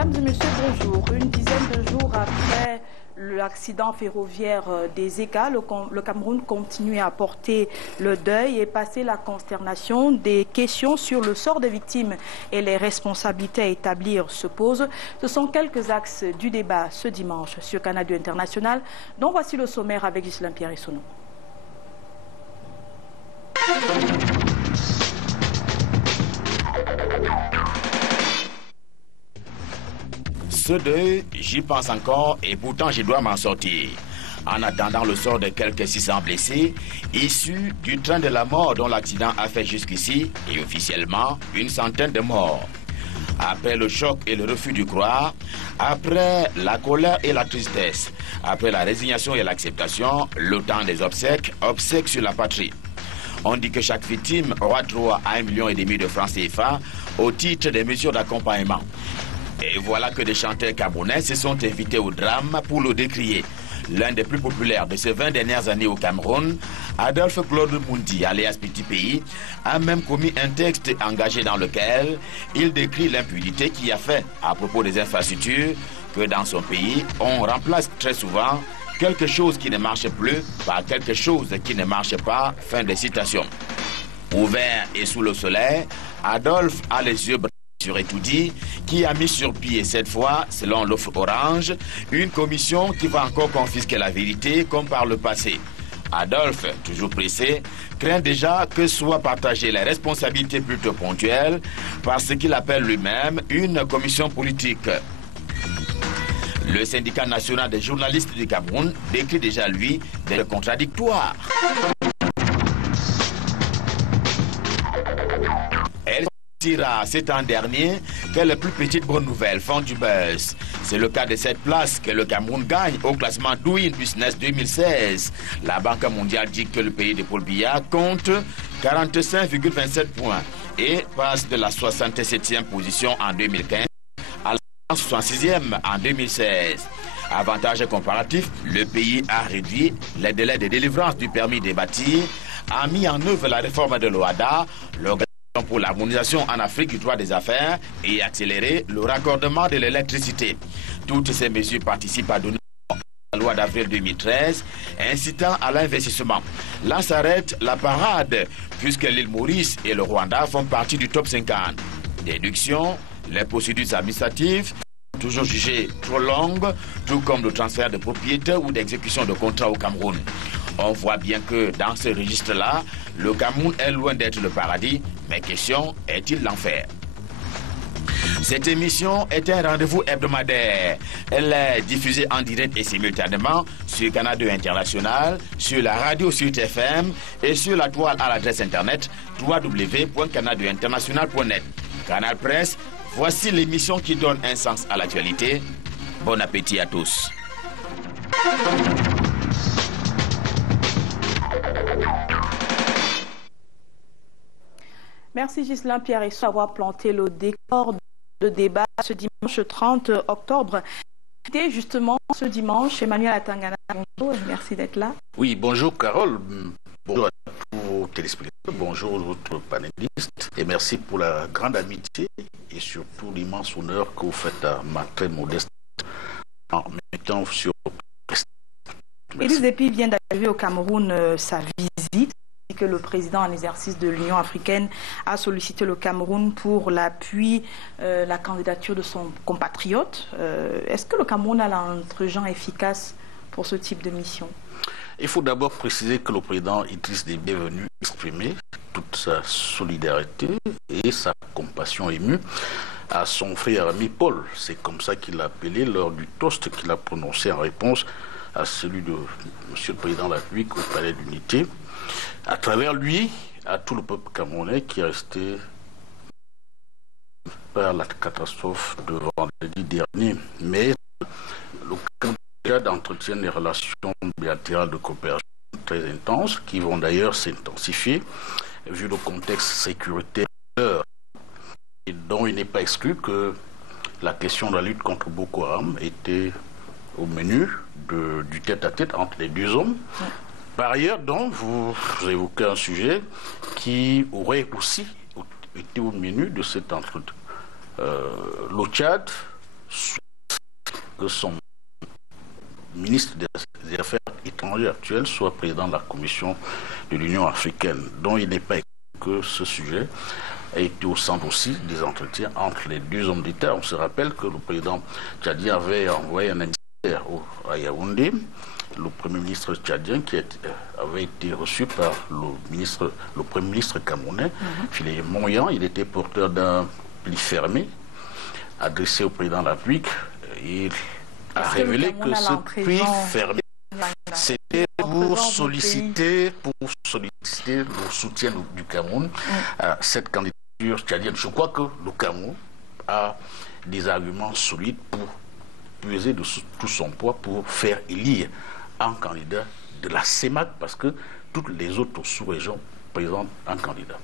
Mesdames et messieurs, bonjour. Une dizaine de jours après l'accident ferroviaire des EGA, le Cameroun continue à porter le deuil et passer la consternation. Des questions sur le sort des victimes et les responsabilités à établir se posent. Ce sont quelques axes du débat ce dimanche sur Canal 2 International, dont voici le sommaire avec Ghislain Pierre-Essonneau. Ce deuil, j'y pense encore et pourtant je dois m'en sortir. En attendant le sort de quelques 600 blessés, issus du train de la mort dont l'accident a fait jusqu'ici, et officiellement une centaine de morts. Après le choc et le refus du croire, après la colère et la tristesse, après la résignation et l'acceptation, le temps des obsèques, obsèques sur la patrie. On dit que chaque victime aura droit à 1,5 million de francs CFA au titre des mesures d'accompagnement. Et voilà que des chanteurs camerounais se sont invités au drame pour le décrier. L'un des plus populaires de ces 20 dernières années au Cameroun, Adolphe Claude Mundi, alias Petit Pays, a même commis un texte engagé dans lequel il décrit l'impunité qu'il a fait à propos des infrastructures, que dans son pays, on remplace très souvent quelque chose qui ne marche plus par quelque chose qui ne marche pas. Fin de citation. Ouvert et sous le soleil, Adolphe a les yeux sur Etoudi, qui a mis sur pied cette fois, selon l'offre Orange, une commission qui va encore confisquer la vérité comme par le passé. Adolphe, toujours pressé, craint déjà que soient partagées les responsabilités plutôt ponctuelles par ce qu'il appelle lui-même une commission politique. Le syndicat national des journalistes du Cameroun décrit déjà, lui, des contradictoires. Elle dira cet an dernier que les plus petites bonnes nouvelles font du buzz. C'est le cas de cette place que le Cameroun gagne au classement Doing Business 2016. La Banque mondiale dit que le pays de Paul Biya compte 45,27 points et passe de la 67e position en 2015 à la 66e en 2016. Avantage comparatif, le pays a réduit les délais de délivrance du permis de bâtir, a mis en œuvre la réforme de l'OHADA, l'organisation pour l'harmonisation en Afrique du droit des affaires et accélérer le raccordement de l'électricité. Toutes ces mesures participent à donner la loi d'avril 2013 incitant à l'investissement. Là s'arrête la parade puisque l'île Maurice et le Rwanda font partie du top 50. Déduction, les procédures administratives toujours jugées trop longues, tout comme le transfert de propriété ou d'exécution de contrats au Cameroun. On voit bien que dans ce registre-là, le Cameroun est loin d'être le paradis, mais question, est-il l'enfer? Cette émission est un rendez-vous hebdomadaire. Elle est diffusée en direct et simultanément sur Canal 2 International, sur la radio Sud FM et sur la toile à l'adresse internet www.canal2international.net. Canal Presse, voici l'émission qui donne un sens à l'actualité. Bon appétit à tous. Merci Ghislain Pierre-Essonneau d'avoir planté le décor de débat ce dimanche 30 octobre. Et justement, ce dimanche, Emmanuel Atangana, bonjour, merci d'être là. Oui, bonjour Carole, bonjour à tous vos téléspectateurs, bonjour aux autres panélistes et merci pour la grande amitié et surtout l'immense honneur que vous faites à ma très modeste en mettant sur... Idriss Déby vient d'arriver au Cameroun sa visite. Que le président en exercice de l'Union africaine a sollicité le Cameroun pour l'appui, la candidature de son compatriote. Est-ce que le Cameroun a l'entre-gens efficace pour ce type de mission? Il faut d'abord préciser que le président Idriss Déby est venu exprimer toute sa solidarité et sa compassion émue à son frère ami Paul. C'est comme ça qu'il l'a appelé lors du toast qu'il a prononcé en réponse à celui de M. le Président de la République au Palais de l'Unité. À travers lui, à tout le peuple camerounais qui est resté par la catastrophe de vendredi dernier. Mais le Cameroun entretient des relations bilatérales de coopération très intenses, qui vont d'ailleurs s'intensifier, vu le contexte sécuritaire, et dont il n'est pas exclu que la question de la lutte contre Boko Haram était au menu du tête-à-tête entre les deux hommes. Par ailleurs, donc, vous évoquez un sujet qui aurait aussi été au menu de cet entretien. Le Tchad que son ministre des Affaires étrangères actuel soit président de la Commission de l'Union africaine, dont il n'est pas que ce sujet a été au centre aussi des entretiens entre les deux hommes d'État. On se rappelle que le président tchadien avait envoyé un émissaire à Yaoundé, le Premier ministre tchadien qui avait été reçu par le Premier ministre camerounais, Philippe Monyan. Il était porteur d'un pli fermé adressé au président de la République. Il a révélé que ce pli fermé, c'était pour solliciter le soutien du Cameroun à cette candidature tchadienne. Je crois que le Cameroun a des arguments solides pour peser de tout son poids pour faire élire un candidat de la CEMAC, parce que toutes les autres sous-régions présentent un candidat.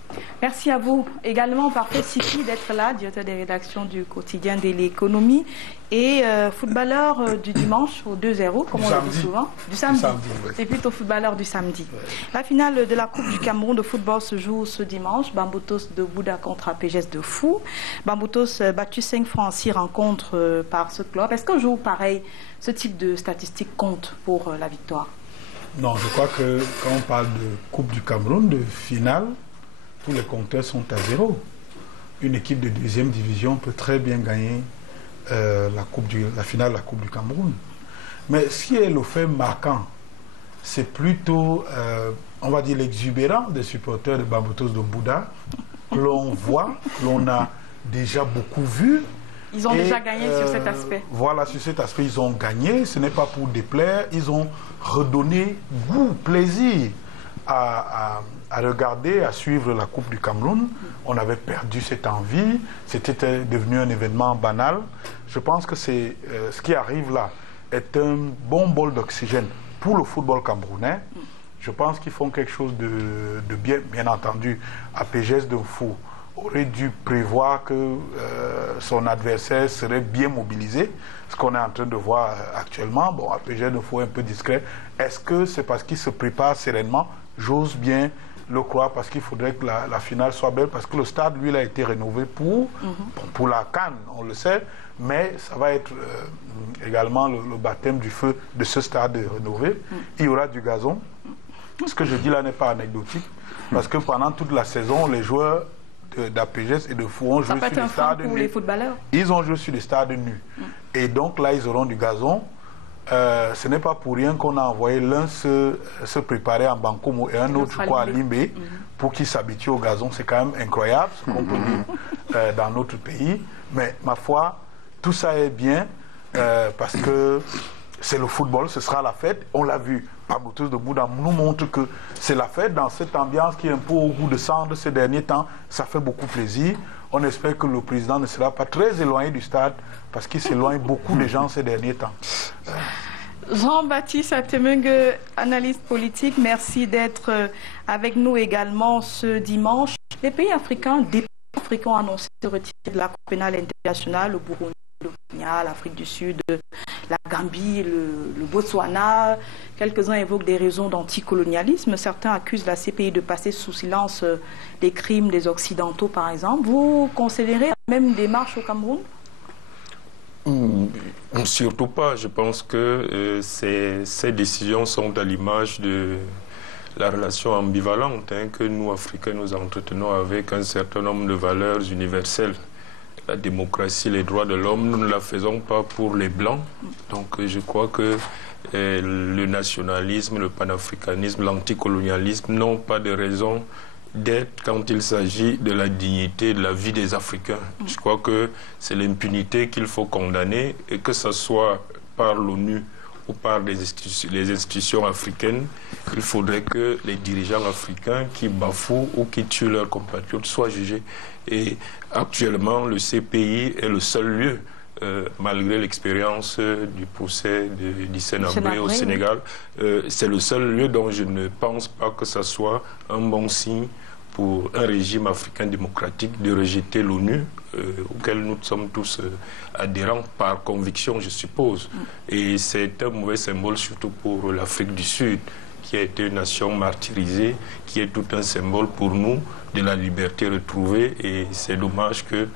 Merci à vous. Également, parfait Siki d'être là, directeur des rédactions du quotidien de l'économie et footballeur du dimanche au 2-0, comme on le dit souvent. Du samedi. Oui. C'est plutôt footballeur du samedi. Ouais. La finale de la Coupe du Cameroun de football se joue ce dimanche. Bamboutos de Bouda contre APGS de Fou. Bamboutos battu 5 francs en 6 rencontres par ce club. Est-ce qu'un jour pareil, ce type de statistiques compte pour la victoire? Non, je crois que quand on parle de Coupe du Cameroun, de finale, tous les compteurs sont à 0. Une équipe de 2e division peut très bien gagner la finale de la Coupe du Cameroun. Mais ce qui est le fait marquant, c'est plutôt, on va dire, l'exubérance des supporters de Bamboutos de Bouda, que l'on voit, l'on a déjà beaucoup vu. Ils ont déjà gagné sur cet aspect. Voilà, sur cet aspect, ils ont gagné. Ce n'est pas pour déplaire. Ils ont redonné goût, plaisir à regarder, à suivre la Coupe du Cameroun. On avait perdu cette envie. C'était devenu un événement banal. Je pense que ce qui arrive là est un bon bol d'oxygène pour le football camerounais. Je pense qu'ils font quelque chose de bien entendu. APGS de Fou aurait dû prévoir que son adversaire serait bien mobilisé, ce qu'on est en train de voir actuellement. Bon, APGS de Fou est un peu discret. Est-ce que c'est parce qu'il se prépare sereinement? J'ose bien le croire, parce qu'il faudrait que la finale soit belle, parce que le stade, lui, il a été rénové pour la CAN, on le sait, mais ça va être également le baptême du feu de ce stade rénové. Il y aura du gazon. Ce que je dis là n'est pas anecdotique, parce que pendant toute la saison, les joueurs d'APGS et de Fou ont joué sur des stades nus. Les footballeurs. Ils ont joué sur des stades nus. Et donc là, ils auront du gazon. Ce n'est pas pour rien qu'on a envoyé l'un se préparer en Bankomo et un autre, je crois, à Limbé, pour qu'ils s'habituent au gazon. C'est quand même incroyable ce qu'on peut dire dans notre pays. Mais ma foi, tout ça est bien parce que c'est le football, ce sera la fête. On l'a vu. Bamboutos de Bouda nous montre que c'est la fête dans cette ambiance qui est un peu au goût de cendre ces derniers temps. Ça fait beaucoup plaisir. On espère que le président ne sera pas très éloigné du stade parce qu'il s'éloigne beaucoup des gens ces derniers temps. Jean-Baptiste Atemengue, analyste politique, merci d'être avec nous également ce dimanche. Les pays africains, ont annoncé se retirer de la Cour pénale internationale, le Burundi, le Kenya, l'Afrique du Sud, la Gambie, le Botswana. Quelques-uns évoquent des raisons d'anticolonialisme. Certains accusent la CPI de passer sous silence les crimes des Occidentaux, par exemple. Vous considérez la même démarche au Cameroun? Surtout pas. Je pense que ces décisions sont à l'image de la relation ambivalente que nous, Africains, nous entretenons avec un certain nombre de valeurs universelles. La démocratie, les droits de l'homme, nous ne la faisons pas pour les Blancs. Donc je crois que le nationalisme, le panafricanisme, l'anticolonialisme n'ont pas de raison d'être quand il s'agit de la dignité de la vie des Africains. Je crois que c'est l'impunité qu'il faut condamner, et que ce soit par l'ONU ou par les institutions africaines, il faudrait que les dirigeants africains qui bafouent ou qui tuent leurs compatriotes soient jugés. Et actuellement, le CPI est le seul lieu, malgré l'expérience du procès d'Hissène Habré au Sénégal, c'est le seul lieu dont je ne pense pas que ce soit un bon signe pour un régime africain démocratique de rejeter l'ONU, auquel nous sommes tous adhérents par conviction, je suppose. Et c'est un mauvais symbole, surtout pour l'Afrique du Sud, qui a été une nation martyrisée, qui est tout un symbole pour nous de la liberté retrouvée. Et c'est dommage que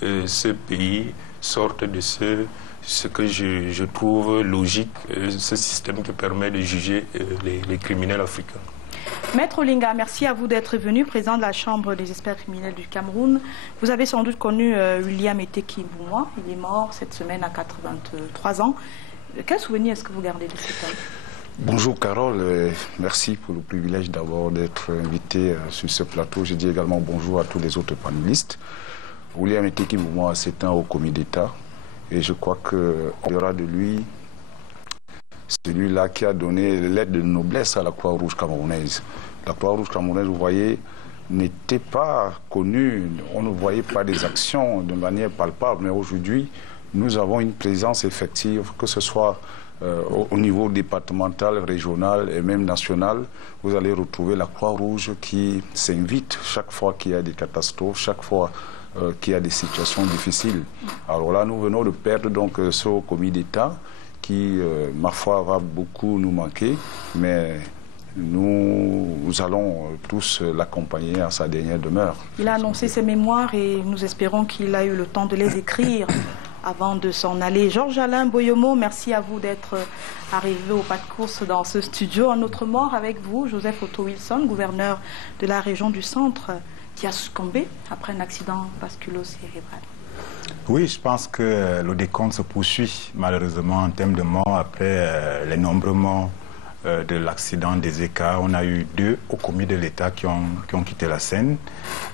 ce pays sorte de ce que je trouve logique, ce système qui permet de juger les criminels africains. Maître Olinga, merci à vous d'être venu, président de la Chambre des experts criminels du Cameroun. Vous avez sans doute connu William Eteki Mboumoua. Il est mort cette semaine à 83 ans. Quel souvenir est-ce que vous gardez de cet homme? Bonjour Carole, merci pour le privilège d'avoir d'être invité sur ce plateau. Je dis également bonjour à tous les autres panélistes. William Eteki Mboumoua, c'est un haut commis d'État et je crois qu'on verra de lui celui-là qui a donné l'aide de noblesse à la Croix-Rouge camerounaise. La Croix-Rouge camerounaise, vous voyez, n'était pas connue, on ne voyait pas des actions de manière palpable, mais aujourd'hui, nous avons une présence effective, que ce soit au niveau départemental, régional et même national. Vous allez retrouver la Croix-Rouge qui s'invite chaque fois qu'il y a des catastrophes, chaque fois qu'il y a des situations difficiles. Alors là, nous venons de perdre donc ce haut commis d'État qui, ma foi, va beaucoup nous manquer, mais nous allons tous l'accompagner à sa dernière demeure. Il a annoncé ses mémoires et nous espérons qu'il a eu le temps de les écrire avant de s'en aller. Georges-Alain Boyomo, merci à vous d'être arrivé au pas de course dans ce studio. Un autre mort avec vous, Joseph Otto-Wilson, gouverneur de la région du Centre, qui a succombé après un accident vasculo-cérébral. Oui, je pense que le décompte se poursuit malheureusement en termes de morts après les nombreux morts de l'accident des ECA. On a eu 2 hauts commis de l'État qui ont quitté la scène.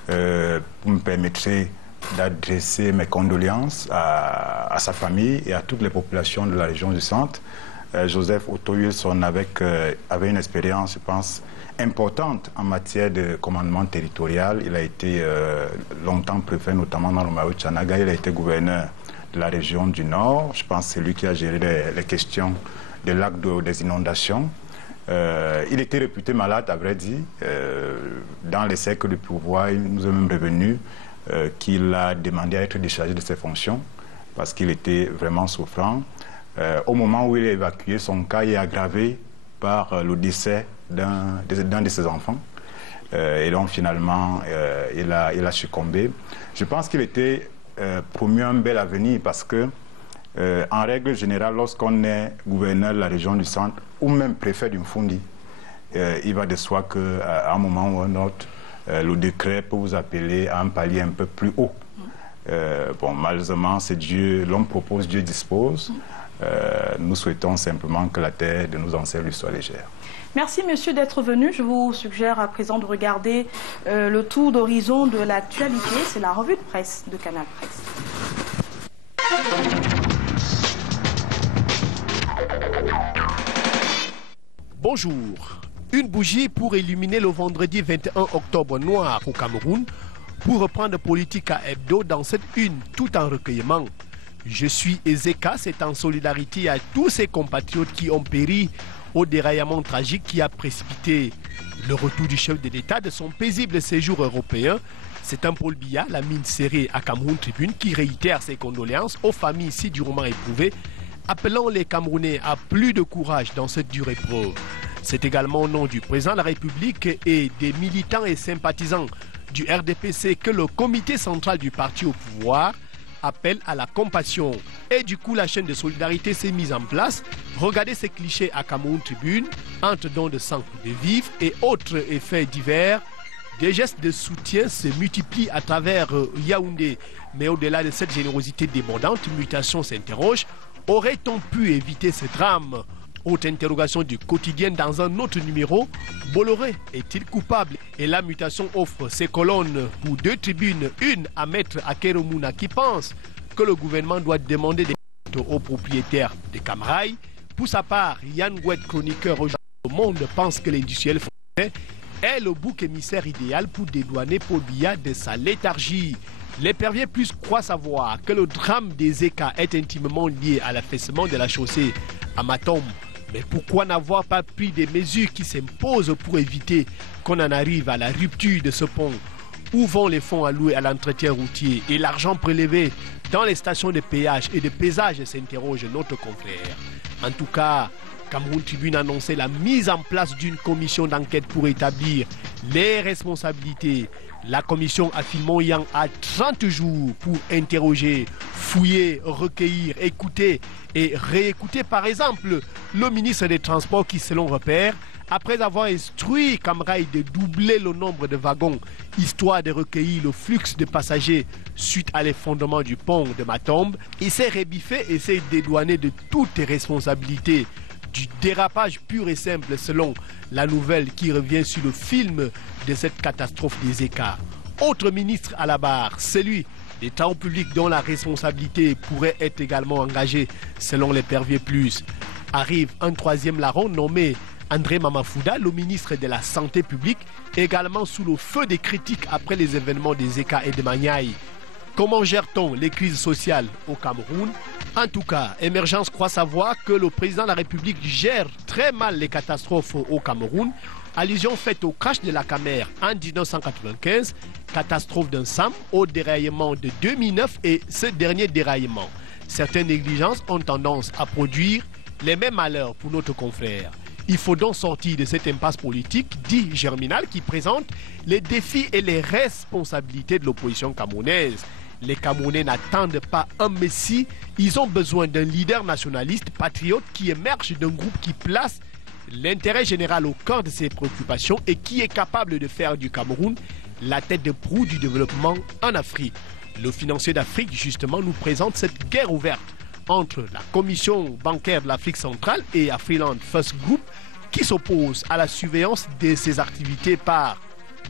Vous me permettrez d'adresser mes condoléances à sa famille et à toutes les populations de la région du Centre. Joseph Otto-Wilson avait une expérience, je pense, importante en matière de commandement territorial. Il a été longtemps préfet, notamment dans le Mayo-Tchanaga. Il a été gouverneur de la région du Nord. Je pense que c'est lui qui a géré les questions des lacs d'eau, des inondations. Il était réputé malade, à vrai dire. Dans les cercles de pouvoir, il nous est même revenu qu'il a demandé à être déchargé de ses fonctions parce qu'il était vraiment souffrant. Au moment où il est évacué, son cas est aggravé par le décès d'un de ses enfants. Et donc finalement, il a succombé. Je pense qu'il était promu un bel avenir parce que, en règle générale, lorsqu'on est gouverneur de la région du Centre ou même préfet du Mfundi, il va de soi qu'à un moment ou un autre, le décret peut vous appeler à un palier un peu plus haut. Bon, malheureusement, c'est Dieu, l'homme propose, Dieu dispose. Nous souhaitons simplement que la terre de nos ancêtres lui soit légère. Merci, monsieur, d'être venu. Je vous suggère à présent de regarder le tour d'horizon de l'actualité. C'est la revue de presse de Canal Presse. Bonjour. Une bougie pour illuminer le vendredi 21 octobre noir au Cameroun. Pour reprendre politique à hebdo dans cette une tout en recueillement. Je suis Ezeka, c'est en solidarité à tous ces compatriotes qui ont péri au déraillement tragique qui a précipité le retour du chef de l'État de son paisible séjour européen. C'est un Paul Biya, la mine serrée à Cameroun Tribune, qui réitère ses condoléances aux familles si durement éprouvées, appelant les Camerounais à plus de courage dans cette dure épreuve. C'est également au nom du président de la République et des militants et sympathisants du RDPC que le comité central du parti au pouvoir appelle à la compassion. Et du coup, la chaîne de solidarité s'est mise en place. Regardez ces clichés à Cameroun Tribune, entre dons de sang, de vivres et autres effets divers. Des gestes de soutien se multiplient à travers Yaoundé. Mais au-delà de cette générosité débordante, Mutation s'interroge. Aurait-on pu éviter ce drame? Autre interrogation du quotidien dans un autre numéro. Bolloré est-il coupable? Et la Mutation offre ses colonnes pour 2 tribunes. Une à Maître Akeromouna qui pense que le gouvernement doit demander des comptes aux propriétaires des Camrail. Pour sa part, Yann Gouet, chroniqueur au Monde, pense que l'industriel français est le bouc émissaire idéal pour dédouaner Paul Biya de sa léthargie. Les Perviers plus croient savoir que le drame des ECA est intimement lié à l'affaissement de la chaussée à Matom. Mais pourquoi n'avoir pas pris des mesures qui s'imposent pour éviter qu'on en arrive à la rupture de ce pont? Où vont les fonds alloués à l'entretien routier et l'argent prélevé dans les stations de péage et de paysage, s'interroge notre confrère. En tout cas, Cameroun Tribune annonçait la mise en place d'une commission d'enquête pour établir les responsabilités. La commission affirmant Yang a 30 jours pour interroger, fouiller, recueillir, écouter et réécouter par exemple le ministre des Transports qui, selon repère, après avoir instruit Camrail de doubler le nombre de wagons, histoire de recueillir le flux de passagers suite à l'effondrement du pont de Matombe, il s'est rébiffé et s'est dédouané de toutes les responsabilités du dérapage pur et simple selon la nouvelle qui revient sur le film de cette catastrophe des écarts. Autre ministre à la barre, celui des travaux publics dont la responsabilité pourrait être également engagée selon les Perviers Plus. Arrive un troisième larron nommé André Mamafouda, le ministre de la Santé publique, également sous le feu des critiques après les événements des Eka et de Maniaï. Comment gère-t-on les crises sociales au Cameroun? En tout cas, Émergence croit savoir que le président de la République gère très mal les catastrophes au Cameroun. Allusion faite au crash de la Camer en 1995, catastrophe d'un SAM au déraillement de 2009 et ce dernier déraillement. Certaines négligences ont tendance à produire les mêmes malheurs pour notre confrère. Il faut donc sortir de cette impasse politique, dit Germinal, qui présente les défis et les responsabilités de l'opposition camerounaise. Les Camerounais n'attendent pas un messie, ils ont besoin d'un leader nationaliste, patriote, qui émerge d'un groupe qui place l'intérêt général au cœur de ses préoccupations et qui est capable de faire du Cameroun la tête de proue du développement en Afrique. Le financier d'Afrique, justement, nous présente cette guerre ouverte entre la Commission bancaire de l'Afrique centrale et Afriland First Group qui s'oppose à la surveillance de ses activités par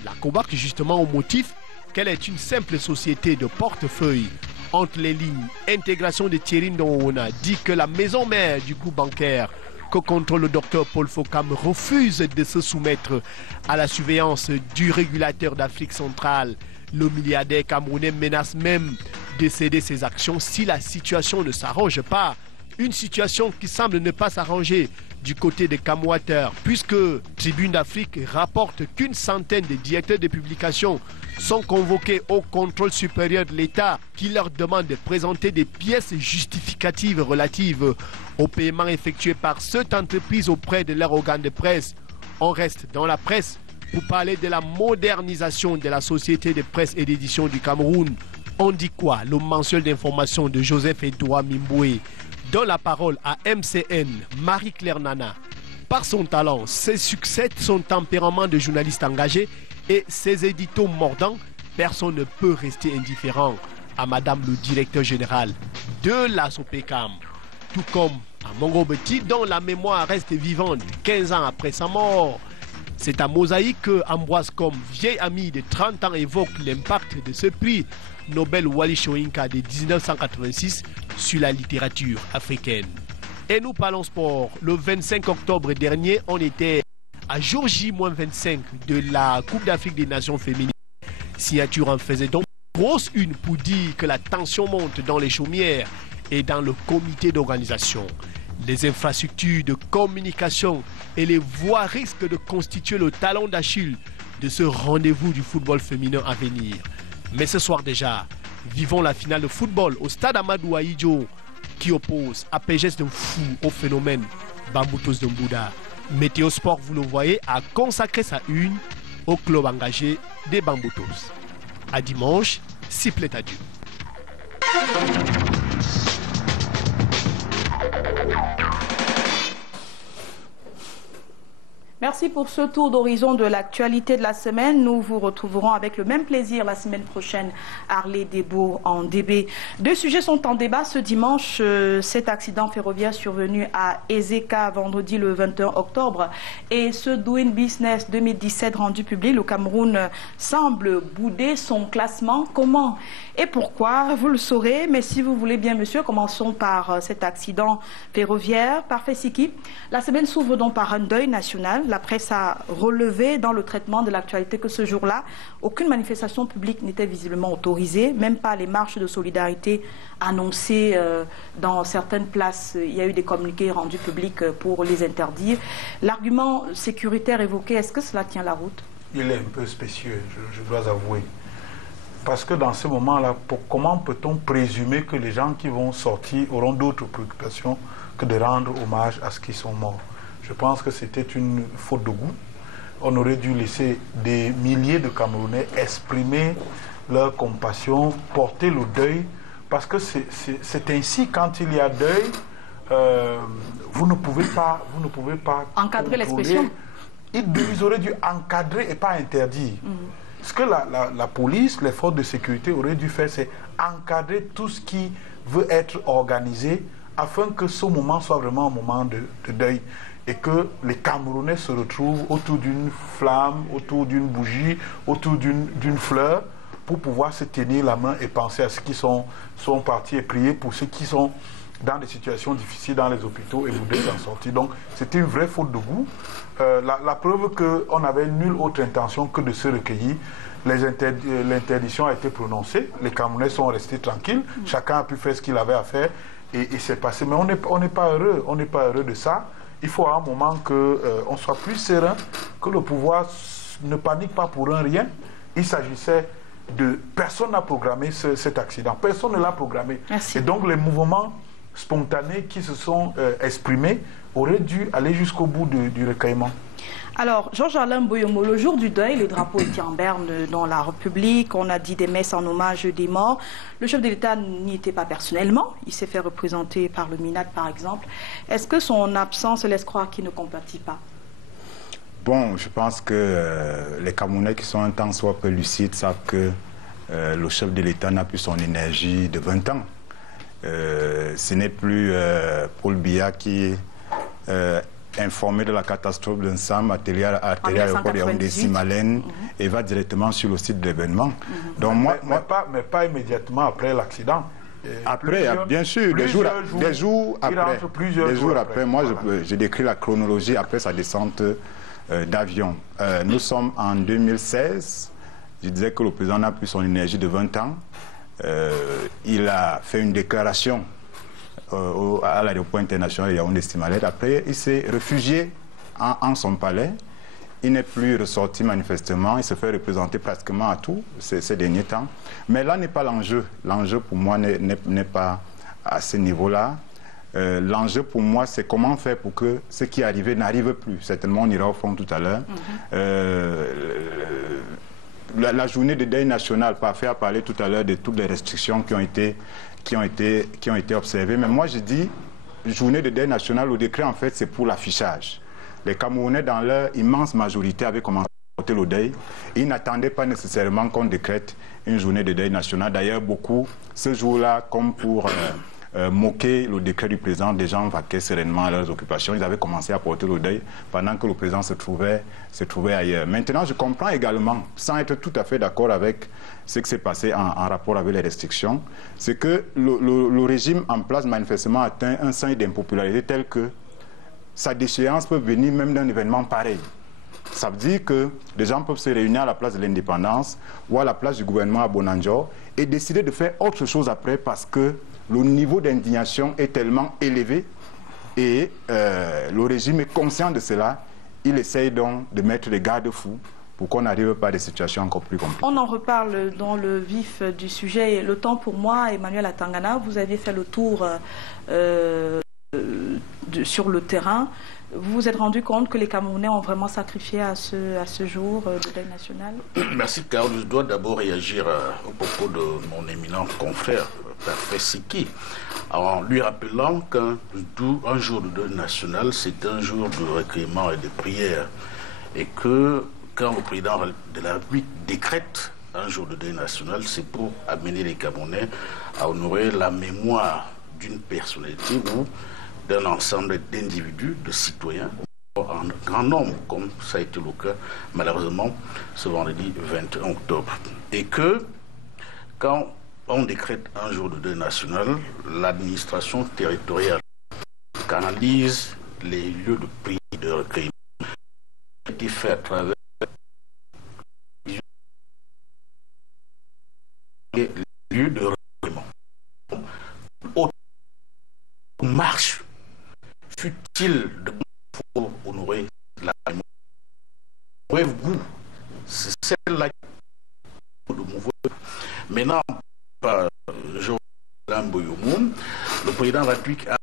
la COBAC, justement au motif qu'elle est une simple société de portefeuille. Entre les lignes, intégration de Thierry Ndongona dit que la maison mère du groupe bancaire que contrôle le docteur Paul Fokam refuse de se soumettre à la surveillance du régulateur d'Afrique centrale. Le milliardaire camerounais menace même de céder ses actions si la situation ne s'arrange pas. Une situation qui semble ne pas s'arranger du côté des Camouateurs, puisque Tribune d'Afrique rapporte qu'une centaine de directeurs de publication sont convoqués au contrôle supérieur de l'État qui leur demande de présenter des pièces justificatives relatives au paiement effectué par cette entreprise auprès de leur organe de presse. On reste dans la presse pour parler de la modernisation de la société de presse et d'édition du Cameroun. On dit quoi? Le mensuel d'information de Joseph Edouard Mimboué donne la parole à MCN, Marie-Claire Nana. Par son talent, ses succès, son tempérament de journaliste engagé et ses éditos mordants, personne ne peut rester indifférent à Madame le directeur général de la SOPECAM. Tout comme à Mongo Betty, dont la mémoire reste vivante 15 ans après sa mort. C'est à Mosaïque que Ambroise Comme, vieil ami de 30 ans, évoque l'impact de ce prix Nobel Wally Soyinka de 1986 sur la littérature africaine. Et nous parlons sport. Le 25 octobre dernier, on était à jour J-25 de la Coupe d'Afrique des Nations féminines. Signature en faisait donc grosse une pour dire que la tension monte dans les chaumières et dans le comité d'organisation. Les infrastructures de communication et les voies risquent de constituer le talon d'Achille de ce rendez-vous du football féminin à venir. Mais ce soir déjà, vivons la finale de football au stade Amadou Ahidjo qui oppose APGS de Fou au phénomène Bamboutos de Mbouda. Météo Sport, vous le voyez, a consacré sa une au club engagé des Bamboutos. À dimanche, s'il plaît à Dieu. Merci pour ce tour d'horizon de l'actualité de la semaine. Nous vous retrouverons avec le même plaisir la semaine prochaine à Arlé-Debout en DB. Deux sujets sont en débat ce dimanche. Cet accident ferroviaire survenu à Ezeka vendredi le 21 octobre et ce Doing Business 2017 rendu public. Le Cameroun semble bouder son classement. Comment et pourquoi? Vous le saurez. Mais si vous voulez bien, monsieur, commençons par cet accident ferroviaire. Parfait Siki. La semaine s'ouvre donc par un deuil national. La presse a relevé dans le traitement de l'actualité que ce jour-là, aucune manifestation publique n'était visiblement autorisée, même pas les marches de solidarité annoncées dans certaines places. Il y a eu des communiqués rendus publics pour les interdire. L'argument sécuritaire évoqué, est-ce que cela tient la route? Il est un peu spécieux, je dois avouer. Parce que dans ce moment-là, comment peut-on présumer que les gens qui vont sortir auront d'autres préoccupations que de rendre hommage à ceux qui sont morts? Je pense que c'était une faute de goût. On aurait dû laisser des milliers de Camerounais exprimer leur compassion, porter le deuil, parce que c'est ainsi, quand il y a deuil, vous ne pouvez pas encadrer l'expression. Ils auraient dû encadrer et pas interdire. Ce que la police, les forces de sécurité auraient dû faire, c'est encadrer tout ce qui veut être organisé afin que ce moment soit vraiment un moment de deuil et que les Camerounais se retrouvent autour d'une flamme, autour d'une bougie, autour d'une fleur pour pouvoir se tenir la main et penser à ceux qui sont partis et prier pour ceux qui sont dans des situations difficiles dans les hôpitaux et voudraient s'en sortir. Donc c'était une vraie faute de goût. La preuve qu'on n'avait nulle autre intention que de se recueillir. L'interdiction a été prononcée, les Camerounais sont restés tranquilles, chacun a pu faire ce qu'il avait à faire et c'est passé. Mais on n'est pas heureux, on n'est pas heureux de ça. Il faut à un moment qu'on soit plus serein, que le pouvoir ne panique pas pour un rien. Il s'agissait de... Personne n'a programmé cet accident, personne ne l'a programmé. Merci. Et donc les mouvements spontanés qui se sont exprimés auraient dû aller jusqu'au bout du recueillement. Alors, Georges-Alain Boyomo, le jour du deuil, le drapeau était en berne dans la République, on a dit des messes en hommage des morts. Le chef de l'État n'y était pas personnellement, il s'est fait représenter par le MINAC par exemple. Est-ce que son absence laisse croire qu'il ne compatit pas? Bon, je pense que les Camerounais qui sont un tant soit peu lucides savent que le chef de l'État n'a plus son énergie de 20 ans. Ce n'est plus Paul Biya qui informé de la catastrophe d'un SAM atterri à l'aéroport de Yaoundé-Simalène et va directement sur le site de l'événement. Donc mais pas immédiatement après l'accident. Après, bien sûr, des jours après. Moi, je décris la chronologie après sa descente d'avion. Nous sommes en 2016. Je disais que le président n'a plus son énergie de 20 ans. Il a fait une déclaration à l'aéroport international de Yaoundé-Simalène. Après, il s'est réfugié en son palais. Il n'est plus ressorti manifestement. Il se fait représenter pratiquement à tout ces derniers temps. Mais là n'est pas l'enjeu. L'enjeu pour moi n'est pas à ce niveau-là. L'enjeu pour moi, c'est comment faire pour que ce qui est arrivé n'arrive plus. Certainement, on ira au fond tout à l'heure. La journée de deuil national, Parfait a parlé tout à l'heure de toutes les restrictions qui ont été observées. Mais moi, je dis, journée de deuil national, le décret, en fait, c'est pour l'affichage. Les Camerounais, dans leur immense majorité, avaient commencé à porter le deuil. Ils n'attendaient pas nécessairement qu'on décrète une journée de deuil national. D'ailleurs, beaucoup, ce jour-là, comme pour moquer le décret du président, des gens vaquaient sereinement à leurs occupations. Ils avaient commencé à porter le deuil pendant que le président se trouvait ailleurs. Maintenant, je comprends également, sans être tout à fait d'accord avec ce qui s'est passé en rapport avec les restrictions, c'est que le régime en place manifestement atteint un seuil d'impopularité tel que sa déchéance peut venir même d'un événement pareil. Ça veut dire que les gens peuvent se réunir à la place de l'indépendance ou à la place du gouvernement à Bonanjo et décider de faire autre chose après parce que le niveau d'indignation est tellement élevé et le régime est conscient de cela. Il essaye donc de mettre des garde-fous pour qu'on n'arrive pas à des situations encore plus compliquées. On en reparle dans le vif du sujet. Le temps pour moi, Emmanuel Atangana, vous aviez fait le tour sur le terrain. Vous vous êtes rendu compte que les Camerounais ont vraiment sacrifié à ce jour de deuil national? Merci, car je dois d'abord réagir au propos de mon éminent confrère, Parfait Siki, en lui rappelant qu'un jour de deuil national, c'est un jour de recueillement et de prière. Et que quand le président de la République décrète un jour de deuil national, c'est pour amener les Camerounais à honorer la mémoire d'une personnalité ou d'un ensemble d'individus, de citoyens, en grand nombre, comme ça a été le cas, malheureusement, ce vendredi 21 octobre. Et que, quand on décrète un jour de deuil national, l'administration territoriale canalise les lieux de prière et de recueillement qui ont été faits à travers les lieux de recueillement. Autre marche fut-il de pour honorer la mémoire. Bref-vous, c'est celle-là de mon voeu. Maintenant, par Georges-Alain Boyomo, le président de la République a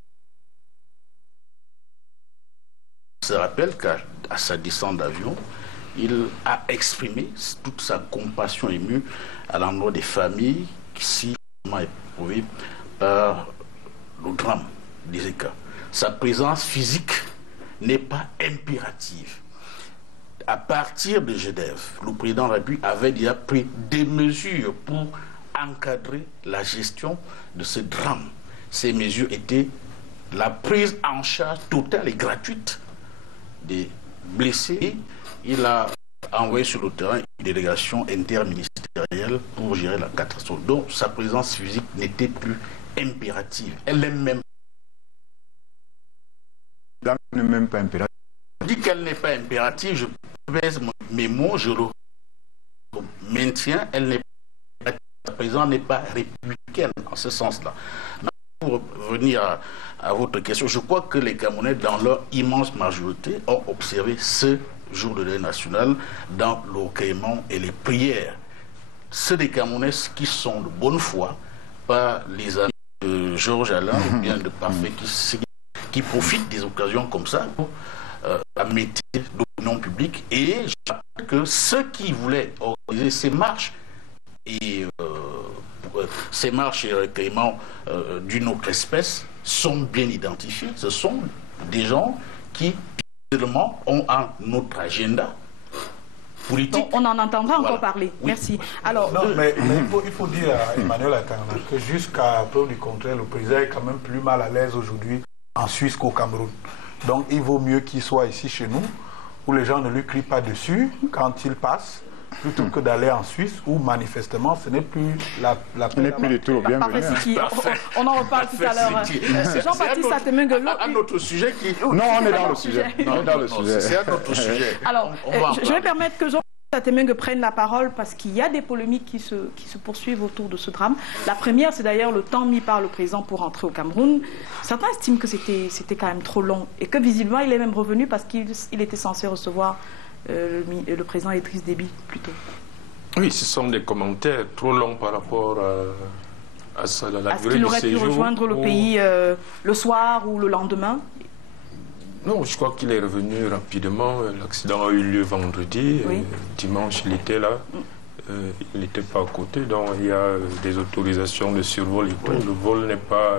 rappelle qu'à sa descente d'avion, il a exprimé toute sa compassion émue à l'endroit des familles qui sont éprouvées par le drame des ECA. Sa présence physique n'est pas impérative. À partir de Genève, le président de la République avait déjà pris des mesures pour encadrer la gestion de ce drame. Ces mesures étaient la prise en charge totale et gratuite des blessés. Il a envoyé sur le terrain une délégation interministérielle pour gérer la catastrophe. Donc sa présence physique n'était plus impérative. Elle n'est même pas impérative. Je dis qu'elle n'est pas impérative, je pèse mes mots, je le maintiens, elle n'est pas, sa présence n'est pas républicaine en ce sens-là. Pour revenir à votre question, je crois que les Camerounais, dans leur immense majorité, ont observé ce jour de deuil national dans le recueillement et les prières. Ceux des Camerounais qui sont de bonne foi, pas les amis de Georges Alain ou bien de Parfait qui profitent des occasions comme ça pour amêter l'opinion publique. Et je rappelle que ceux qui voulaient organiser ces marches et recueillements d'une autre espèce sont bien identifiés. Ce sont des gens qui seulement ont un autre agenda politique. Donc, on en entendra encore parler. Oui. Merci. Alors, non, mais il faut dire à Emmanuel Atangana que jusqu'à preuve du contraire, le président est quand même plus mal à l'aise aujourd'hui en Suisse qu'au Cameroun. Donc il vaut mieux qu'il soit ici chez nous, où les gens ne lui crient pas dessus quand il passe, plutôt que d'aller en Suisse, où manifestement ce n'est plus la Ce n'est plus du tout bienvenu. On en reparle tout à l'heure. Jean-Baptiste Atemengue. Un autre sujet qui... Non, on est dans le sujet. C'est un autre sujet. Alors, je vais permettre que Jean-Baptiste Atemengue prenne la parole parce qu'il y a des polémiques qui se poursuivent autour de ce drame. La première, c'est d'ailleurs le temps mis par le président pour rentrer au Cameroun. Certains estiment que c'était quand même trop long et que visiblement il est même revenu parce qu'il était censé recevoir le président Idriss Déby plutôt. Oui, ce sont des commentaires trop longs par rapport à ça, la durée du séjour. Est-ce qu'il aurait pu rejoindre le pays le soir ou le lendemain? Non, je crois qu'il est revenu rapidement. L'accident a eu lieu vendredi. Oui. Dimanche, il était là. Il n'était pas à côté, donc il y a des autorisations de survol et tout. Le vol n'est pas...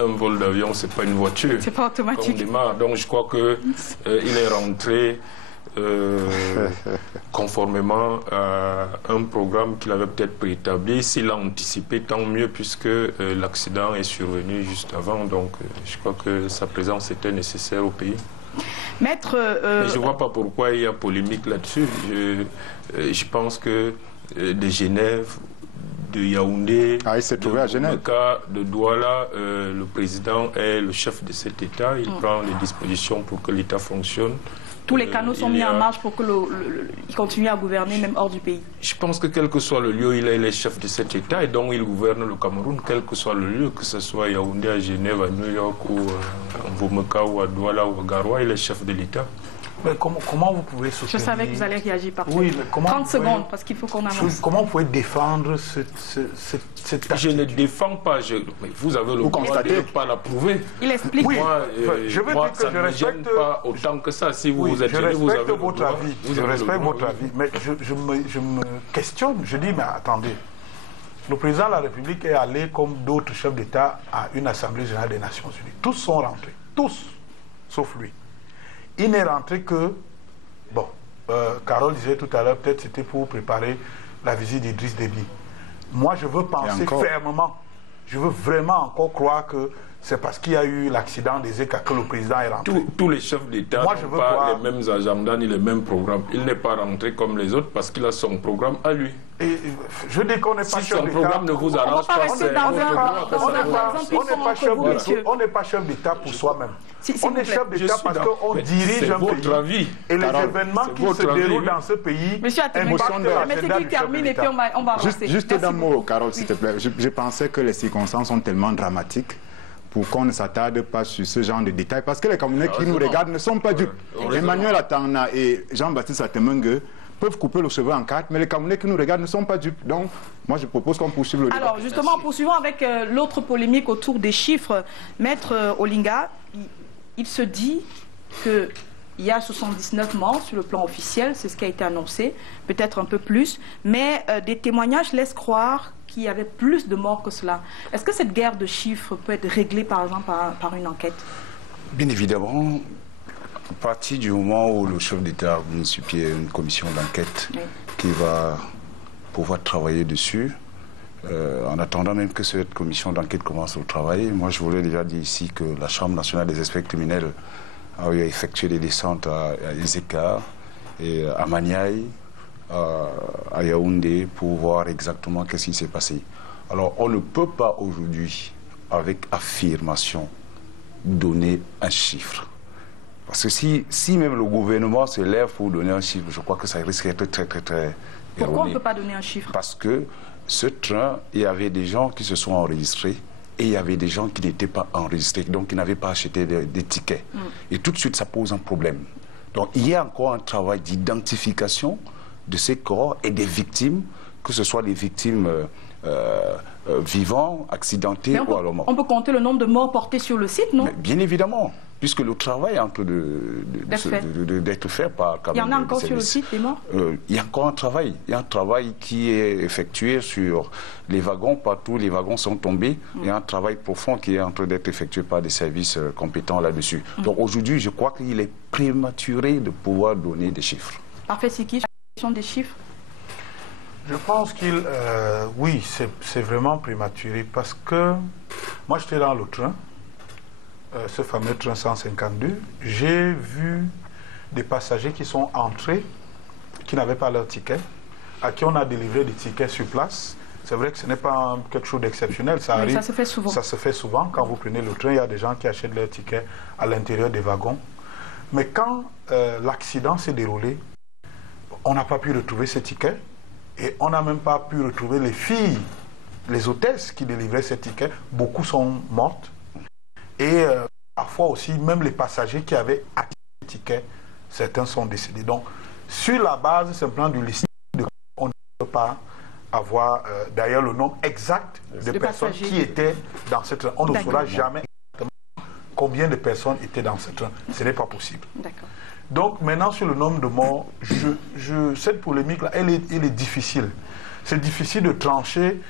un vol d'avion, ce n'est pas une voiture. C'est pas automatique. On démarre. Donc je crois qu'il est rentré conformément à un programme qu'il avait peut-être préétabli. S'il a anticipé, tant mieux, puisque l'accident est survenu juste avant. Donc je crois que sa présence était nécessaire au pays. Maître... Mais je ne vois pas pourquoi il y a polémique là-dessus. Je pense que de Genève, de Yaoundé, il s'est trouvé à Genève. Le cas de Douala, le président est le chef de cet État. Il prend les dispositions pour que l'État fonctionne. Tous les canaux sont mis en marche pour qu'il continue à gouverner même hors du pays. Je pense que quel que soit le lieu, il est le chef de cet État et donc il gouverne le Cameroun, quel que soit le lieu, que ce soit Yaoundé, à Genève, à New York ou en Vomeka ou à Douala ou à Garoua, il est chef de l'État. Mais comment vous pouvez soutenir... Je savais que vous allez réagir par oui, mais comment 30 secondes, parce qu'il faut qu'on avance. Comment vous pouvez défendre cette Je ne défends pas. Mais vous avez le droit de ne pas l'approuver. Il explique. Oui, moi, ça ne me gêne pas autant que ça. Si vous vous êtes gêné, vous avez votre avis. Je respecte votre avis. Mais je me questionne. Je dis, mais attendez. Le président de la République est allé, comme d'autres chefs d'État, à une Assemblée générale des Nations Unies. Tous sont rentrés. Tous, sauf lui. Il n'est rentré que, bon, Carole disait tout à l'heure, peut-être c'était pour préparer la visite d'Idriss Déby. Moi, je veux penser fermement, je veux vraiment encore croire que c'est parce qu'il y a eu l'accident des ECA que le président est rentré. Tous les chefs d'État n'ont pas les mêmes agendas ni les mêmes programmes. Il n'est pas rentré comme les autres parce qu'il a son programme à lui. Et je dis qu'on n'est pas chef d'État. Si son programme ne vous arrange pas, c'est on n'est pas chef d'État pour soi-même. On est chef d'État parce qu'on dirige un pays. Et les événements qui se déroulent dans ce pays... Monsieur Atemengue, termine et puis on va avancer. Juste d'un mot, Carole, s'il te plaît. Je pensais que les circonstances sont tellement dramatiques pour qu'on ne s'attarde pas sur ce genre de détails. Parce que les Camerounais qui nous regardent ne sont pas dupes. Emmanuel Atangana et Jean-Baptiste Atemengue peuvent couper le cheveu en quatre, mais les Camerounais qui nous regardent ne sont pas dupes. Donc, moi, je propose qu'on poursuive le débat. Alors, justement, poursuivons avec l'autre polémique autour des chiffres. Maître Olinga, il se dit que Il y a 79 morts sur le plan officiel, c'est ce qui a été annoncé, peut-être un peu plus, mais des témoignages laissent croire qu'il y avait plus de morts que cela. Est-ce que cette guerre de chiffres peut être réglée, par exemple, par une enquête? Bien évidemment, à partir du moment où le chef d'État a constitué une commission d'enquête qui va pouvoir travailler dessus, en attendant même que cette commission d'enquête commence au travail, moi je voulais déjà dire ici que la Chambre nationale des experts criminels a eu à effectuer des descentes à Ezeka et à Maniaï, à Yaoundé, pour voir exactement qu'est-ce qui s'est passé. Alors on ne peut pas aujourd'hui, avec affirmation, donner un chiffre. Parce que si même le gouvernement se lève pour donner un chiffre, je crois que ça risque d'être très erroné. Pourquoi on ne peut pas donner un chiffre? Parce que ce train, il y avait des gens qui se sont enregistrés et il y avait des gens qui n'étaient pas enregistrés, donc qui n'avaient pas acheté des tickets. Et tout de suite, ça pose un problème. Donc il y a encore un travail d'identification de ces corps et des victimes, que ce soit des victimes vivants, accidentés ou à la mort. On peut compter le nombre de morts portés sur le site, non? Mais bien évidemment, puisque le travail est en train d'être fait par... Il y en a encore sur le site, des morts? Il y a encore un travail. Il y a un travail qui est effectué sur les wagons. Partout, les wagons sont tombés. Il y a un travail profond qui est en train d'être effectué par des services compétents là-dessus. Donc aujourd'hui, je crois qu'il est prématuré de pouvoir donner des chiffres. Parfait, c'est qui la question des chiffres? Je pense oui, c'est vraiment prématuré parce que moi j'étais dans le train, ce fameux train 152, j'ai vu des passagers qui sont entrés, qui n'avaient pas leur ticket, à qui on a délivré des tickets sur place. C'est vrai que ce n'est pas quelque chose d'exceptionnel, ça arrive. Ça se fait souvent. Ça se fait souvent. Quand vous prenez le train, il y a des gens qui achètent leurs tickets à l'intérieur des wagons. Mais quand l'accident s'est déroulé, on n'a pas pu retrouver ces tickets. Et on n'a même pas pu retrouver les filles, les hôtesses qui délivraient ces tickets. Beaucoup sont mortes. Et parfois aussi, même les passagers qui avaient acheté les tickets, certains sont décédés. Donc, sur la base simplement du listing, on ne peut pas avoir d'ailleurs le nombre exact de personnes qui étaient dans ce train. On ne saura jamais exactement combien de personnes étaient dans ce train. Ce n'est pas possible. D'accord. Donc maintenant sur le nombre de morts, cette polémique-là, elle est difficile. C'est difficile de trancher,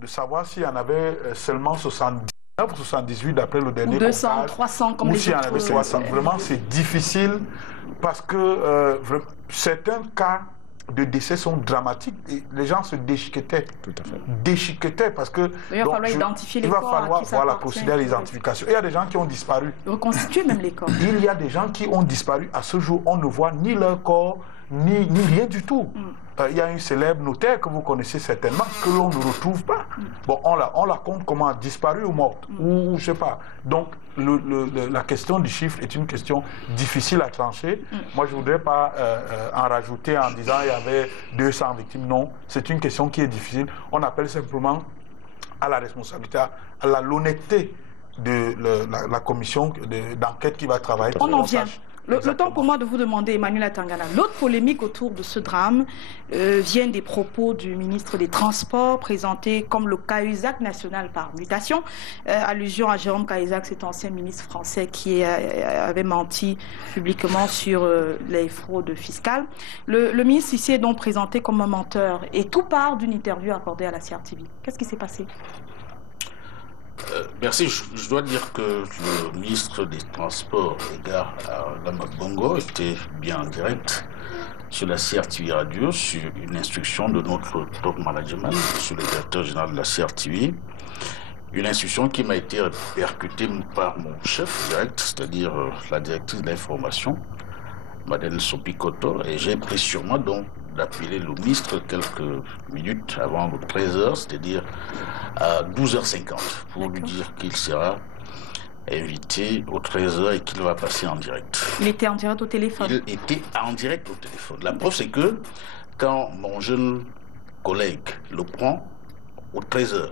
de savoir s'il y en avait seulement 79 ou 78 d'après le dernier 200, comptage, 300 comme ou les s'il y en avait 60. Vraiment c'est difficile parce que certains cas de décès sont dramatiques et les gens se déchiquetaient. Tout à fait. Déchiquetaient parce que il va falloir identifier les corps. Il va falloir procéder à l'identification. Il y a des gens qui ont disparu. Reconstituer même les corps. Il y a des gens qui ont disparu. À ce jour, on ne voit ni leur corps, ni rien du tout. Il y a une célèbre notaire que vous connaissez certainement, que l'on ne retrouve pas. Bon, on la compte comment? Disparue ou morte? Ou je sais pas. Donc, la question du chiffre est une question difficile à trancher. Moi, je ne voudrais pas en rajouter en disant il y avait 200 victimes. Non, c'est une question qui est difficile. On appelle simplement à la responsabilité, à l'honnêteté de la commission d'enquête qui va travailler. On en vient. Le temps pour moi de vous demander, Emmanuel Atangana, l'autre polémique autour de ce drame vient des propos du ministre des Transports présenté comme le Cahuzac national par mutation. Allusion à Jérôme Cahuzac, cet ancien ministre français qui avait menti publiquement sur les fraudes fiscales. Le ministre ici est donc présenté comme un menteur et tout part d'une interview accordée à la CRTV. Qu'est-ce qui s'est passé? Merci. Je dois dire que le ministre des Transports, Edgar Lamak Bongo, était bien en direct sur la CRTV Radio, sur une instruction de notre top management, sur le directeur général de la CRTV. Une instruction qui m'a été répercutée par mon chef direct, c'est-à-dire la directrice de l'information, Madeleine Sopikoto, et j'ai pris sur moi donc d'appeler le ministre quelques minutes avant le 13h, c'est-à-dire à 12h50, pour lui dire qu'il sera invité au 13h et qu'il va passer en direct. Il était en direct au téléphone? Il était en direct au téléphone. La preuve, c'est que quand mon jeune collègue le prend au 13h,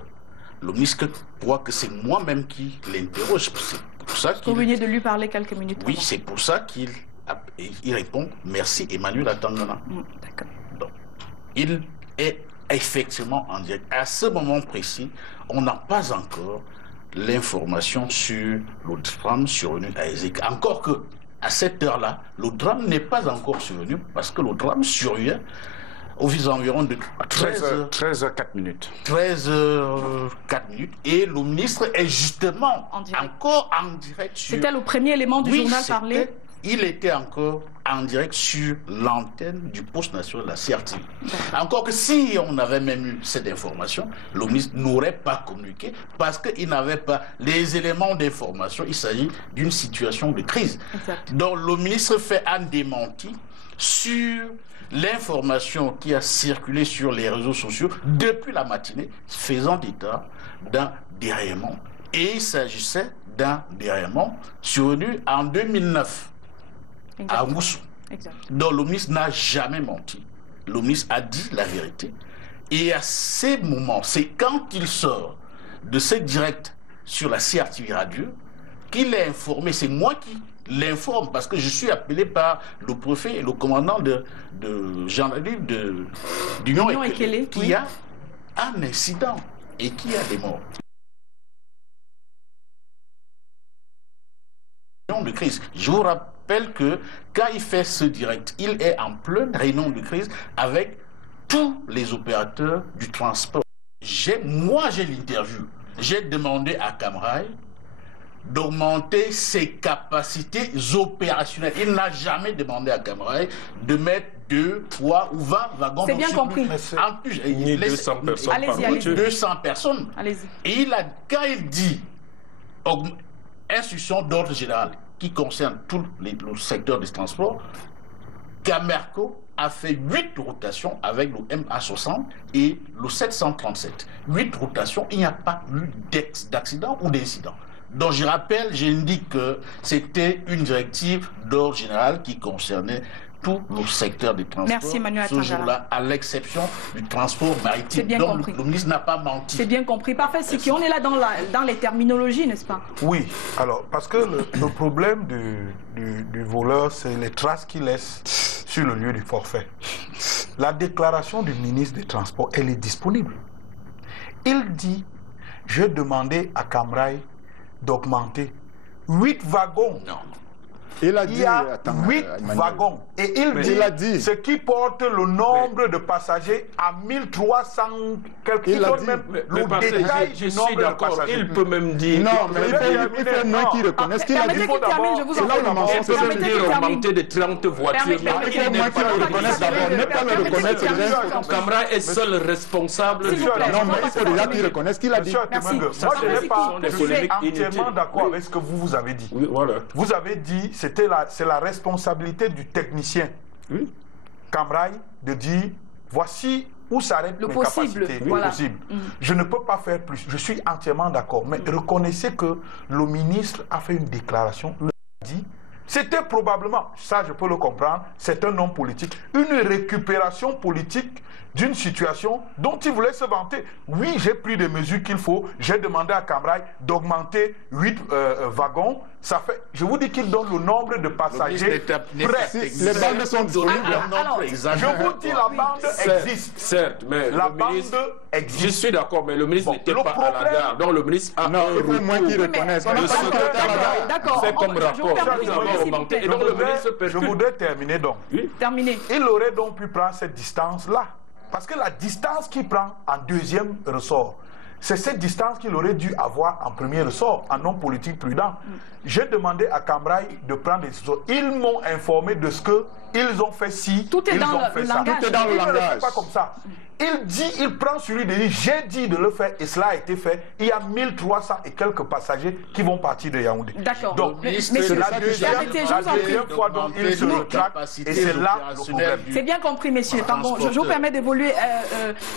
le ministre voit que c'est moi-même qui l'interroge. C'est pour ça qu'il... Vous veniez de lui parler quelques minutes Oui, avant. c'est pour ça qu'il répond « Merci Emmanuel Atangana ». Donc, il est effectivement en direct. À ce moment précis, on n'a pas encore l'information sur l'autre femme survenue à Ezeka. Encore que à cette heure-là, le drame n'est pas encore survenu parce que le drame survient aux environs de 13h04 minutes. 13h04 minutes. Et le ministre est justement encore en direct sur... C'était le premier élément du journal parlé. Il était encore en direct sur l'antenne du poste national de la CRTV. Encore que si on avait même eu cette information, le ministre n'aurait pas communiqué parce qu'il n'avait pas les éléments d'information. Il s'agit d'une situation de crise. Exact. Donc le ministre fait un démenti sur l'information qui a circulé sur les réseaux sociaux depuis la matinée, faisant état d'un déraillement. Et il s'agissait d'un déraillement survenu en 2009. À Moussou. Donc le ministre n'a jamais menti. Le ministre a dit la vérité. Et à ces moments, c'est quand il sort de ce direct sur la CRTV Radio qu'il est informé. C'est moi qui l'informe parce que je suis appelé par le préfet et le commandant de gendarmerie d'Union Ekele qui a un incident et qui a des morts. De crise. Je vous rappelle que quand il fait ce direct, il est en pleine réunion de crise avec tous les opérateurs du transport. Moi, j'ai l'interview. J'ai demandé à Camrail d'augmenter ses capacités opérationnelles. Il n'a jamais demandé à Camrail de mettre 2, 3 ou 20 wagons. C'est bien compris. En plus, il 200 personnes par voiture. 200 personnes. Allez-y. Et quand il dit instruction d'ordre général qui concerne tout le secteur des transports, Camerco a fait 8 rotations avec le MA60 et le 737. 8 rotations, il n'y a pas eu d'accident ou d'incident. Donc je rappelle, j'indique que c'était une directive d'ordre général qui concernait tout le secteur des transports. Merci Emmanuel ce jour-là, à l'exception du transport maritime. C'est bien donc compris. Le ministre n'a pas menti. C'est bien compris. Parfait, c'est qu'on est là dans les terminologies, n'est-ce pas? Oui, alors, parce que le problème du voleur, c'est les traces qu'il laisse sur le lieu du forfait. La déclaration du ministre des Transports, elle est disponible. Il dit, je demandais à Camrail d'augmenter 8 wagons. Non. Il y a 8 wagons. Et il dit ce qui porte le nombre de passagers à 1300 quelques. Il a dit, le détail du nombre de passagers. Il peut même dire... Non, mais il fait moins qu'il reconnaisse qu'il a dit. Permettez qu'il termine, je vous en prie. Il peut même dire augmenter de 30 voitures. Permettez Il faut moins qu'il le reconnaisse d'abord. Ne pas le reconnaître, c'est déjà... Camra est seul responsable du Non, mais il faut déjà qu'il reconnaisse qu'il a dit. Moi, je suis entièrement d'accord avec ce que vous avez dit. Vous avez dit c'est la responsabilité du technicien, Camrail, de dire voici où s'arrêtent mes capacités, le possible. Je ne peux pas faire plus. Je suis entièrement d'accord. Mais reconnaissez que le ministre a fait une déclaration, il a dit, c'était probablement, ça je peux le comprendre, c'est un homme politique, une récupération politique d'une situation dont il voulait se vanter. Oui, j'ai pris des mesures qu'il faut. J'ai demandé à Camrail d'augmenter 8 wagons. Ça fait, je vous dis qu'il donne le nombre de passagers prêts. Les bandes sont disponibles. Je vous dis, la bande existe. Certes, mais la le ministre, bande existe. je suis d'accord, mais le ministre n'était pas à la gare. Donc le ministre a non, il faut moins qu'il reconnaisse. D'accord. C'est comme rapport. Nous avons augmenté. Et donc le ministre je voudrais terminer donc. Terminé. Il aurait donc pu prendre cette distance-là. Parce que la distance qu'il prend en deuxième ressort, c'est cette distance qu'il aurait dû avoir en premier ressort, en homme politique prudent. J'ai demandé à Camrail de prendre des ressorts. Ils m'ont informé de ce qu'ils ont fait si tout est ils dans ont le fait ça. langage. Tout est dans le Il ne le langage. fait pas comme ça. Il dit, il prend sur lui de dire, j'ai dit de le faire et cela a été fait. Il y a 1300 et quelques passagers qui vont partir de Yaoundé. D'accord. Donc, c'est la deuxième fois dont il se retracte et c'est là le problème. C'est bien compris, messieurs. Pardon, je vous permets d'évoluer.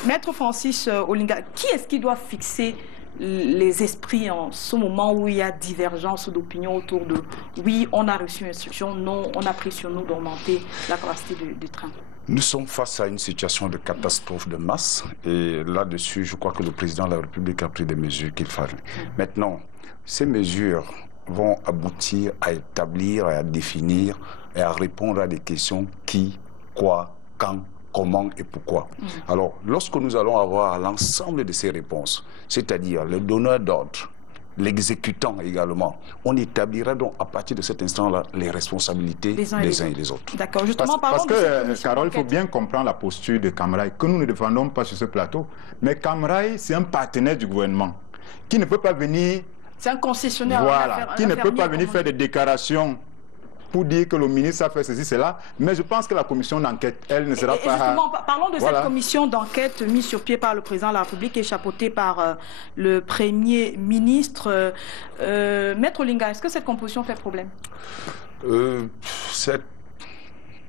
Maître Francis Olinga, qui est-ce qui doit fixer les esprits en ce moment où il y a divergence d'opinion autour de oui, on a reçu instruction, non, on a pris sur nous d'augmenter la capacité du train? Nous sommes face à une situation de catastrophe de masse et là-dessus, je crois que le président de la République a pris des mesures qu'il fallait. Maintenant, ces mesures vont aboutir à établir et à définir et à répondre à des questions qui, quoi, quand, comment et pourquoi. Alors, lorsque nous allons avoir l'ensemble de ces réponses, c'est-à-dire le donneur d'ordre l'exécutant également. On établira donc à partir de cet instant-là les responsabilités des uns et des autres. D'accord, justement, parce que, Carole, il faut bien comprendre la posture de Camrail, que nous ne défendons pas sur ce plateau. Mais Camrail, c'est un partenaire du gouvernement qui ne peut pas venir... C'est un concessionnaire. Voilà, qui ne peut pas venir faire des déclarations pour dire que le ministre a fait ceci, cela. Mais je pense que la commission d'enquête, elle ne sera pas... Justement, parlons de cette commission d'enquête mise sur pied par le président de la République et chapeautée par le Premier ministre. Maître Olinga, est-ce que cette composition fait problème? Cette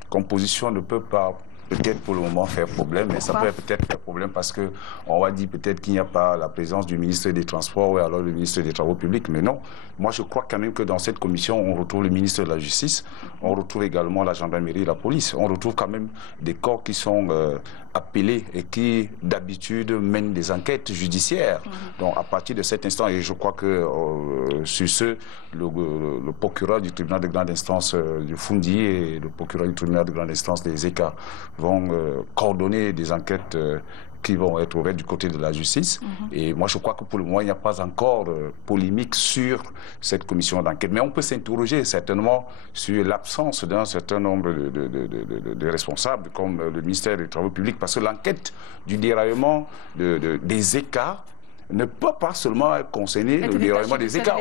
composition ne peut pas peut-être pour le moment faire problème, mais ça peut peut-être faire problème parce qu'on va dire peut-être qu'il n'y a pas la présence du ministre des Transports ou alors le ministre des Travaux publics, mais non. Moi, je crois quand même que dans cette commission, on retrouve le ministre de la Justice, on retrouve également la gendarmerie et la police, on retrouve quand même des corps qui sont appelés et qui, d'habitude, mènent des enquêtes judiciaires. Donc, à partir de cet instant, et je crois que sur ce, le procureur du tribunal de grande instance du Foundi et le procureur du tribunal de grande instance des ECA vont coordonner des enquêtes qui vont être ouvertes du côté de la justice. Et moi, je crois que pour le moment, il n'y a pas encore polémique sur cette commission d'enquête. Mais on peut s'interroger certainement sur l'absence d'un certain nombre de responsables, comme le ministère des Travaux publics, parce que l'enquête du déraillement des ECA ne peut pas seulement concerner le déraillement des écarts.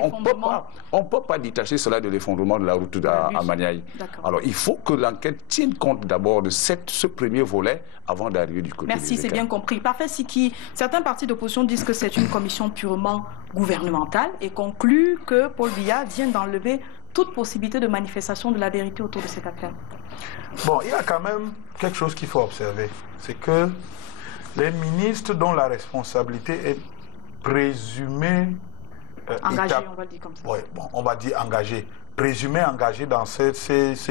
On ne peut pas détacher cela de l'effondrement de la route à Maniaï. Alors, il faut que l'enquête tienne compte d'abord de ce premier volet avant d'arriver du côté des écarts. Merci, c'est bien compris. Parfait, Siki. Certains partis d'opposition disent que c'est une commission purement gouvernementale et concluent que Paul Biya vient d'enlever toute possibilité de manifestation de la vérité autour de cette affaire. Bon, il y a quand même quelque chose qu'il faut observer. C'est que les ministres dont la responsabilité est présumé engagé, on va le dire comme ça. Oui, bon, on va dire engagé. Présumé engagé dans ces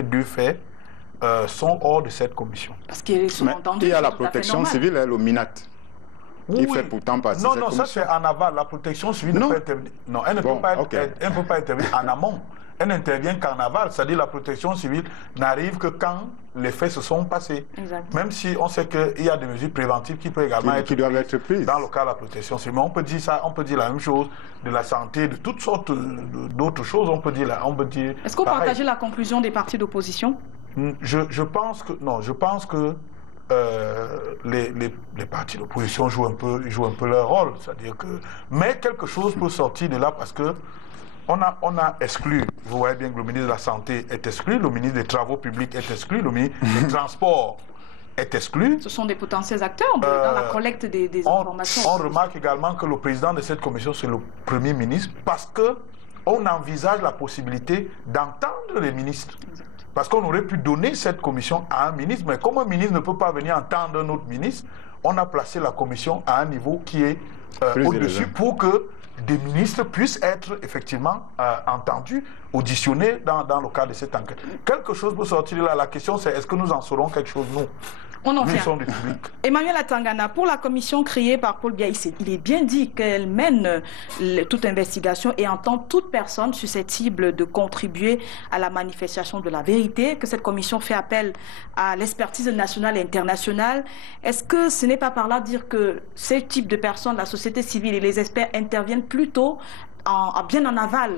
deux faits sont hors de cette commission. Parce qu'il y a la protection civile, le MINAT, qui fait pourtant partie de cette commission. Non, ça c'est en aval. La protection civile ne peut intervenir. Non, elle ne peut pas intervenir en amont. Elle n'intervient qu'en aval, c'est-à-dire la protection civile n'arrive que quand les faits se sont passés. Exact. Même si on sait qu'il y a des mesures préventives qui peuvent également être prises dans le cas de la protection civile. Mais on peut dire ça, on peut dire la même chose de la santé, de toutes sortes d'autres choses. On peut dire. Est-ce que vous partagez la conclusion des partis d'opposition? Je pense que les partis d'opposition jouent un peu leur rôle, c'est-à-dire que mais quelque chose peut sortir de là parce que on a exclu, vous voyez bien que le ministre de la Santé est exclu, le ministre des Travaux publics est exclu, le ministre des Transports est exclu. Ce sont des potentiels acteurs dans la collecte des informations. On remarque également que le président de cette commission, c'est le Premier ministre, parce qu'on envisage la possibilité d'entendre les ministres. Exact. Parce qu'on aurait pu donner cette commission à un ministre, mais comme un ministre ne peut pas venir entendre un autre ministre, on a placé la commission à un niveau qui est au-dessus pour que des ministres puissent être effectivement entendus, auditionnés dans le cadre de cette enquête. Quelque chose peut sortir de là. La question c'est est-ce que nous en saurons quelque chose, nous? On en vient. Emmanuel Atangana, pour la commission créée par Paul Biya, il est bien dit qu'elle mène toute investigation et entend toute personne susceptible de contribuer à la manifestation de la vérité, que cette commission fait appel à l'expertise nationale et internationale. Est-ce que ce n'est pas par là dire que ce type de personnes, la société civile et les experts interviennent plutôt bien en aval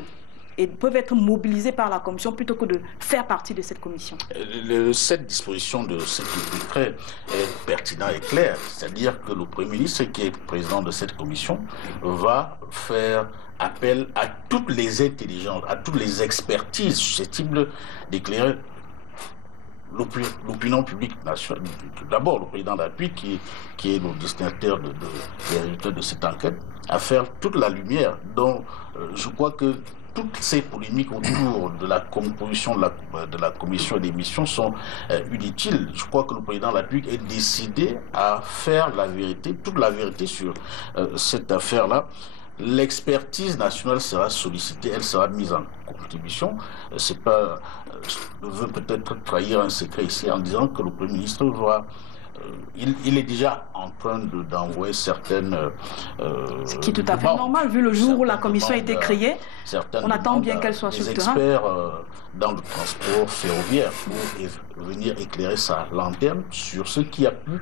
et peuvent être mobilisés par la commission plutôt que de faire partie de cette commission? Cette disposition de ce décret est pertinente et claire. C'est-à-dire que le Premier ministre, qui est président de cette commission, va faire appel à toutes les intelligences, à toutes les expertises susceptibles d'éclairer l'opinion publique nationale. D'abord, le président de la République, qui est le destinataire des résultats de cette enquête, à faire toute la lumière. Donc, je crois que toutes ces polémiques autour de la composition de la commission d'émission sont inutiles. Je crois que le président de la République est décidé à faire la vérité, toute la vérité sur cette affaire-là. L'expertise nationale sera sollicitée, elle sera mise en contribution. C'est pas, je veux peut-être trahir un secret ici en disant que le Premier ministre va il est déjà en train d'envoyer certaines... ce qui est tout à fait normal, vu le jour où la commission a été créée. On attend bien qu'elle soit sur le terrain. Des experts dans le transport ferroviaire pour venir éclairer sa lanterne sur ce qui a pu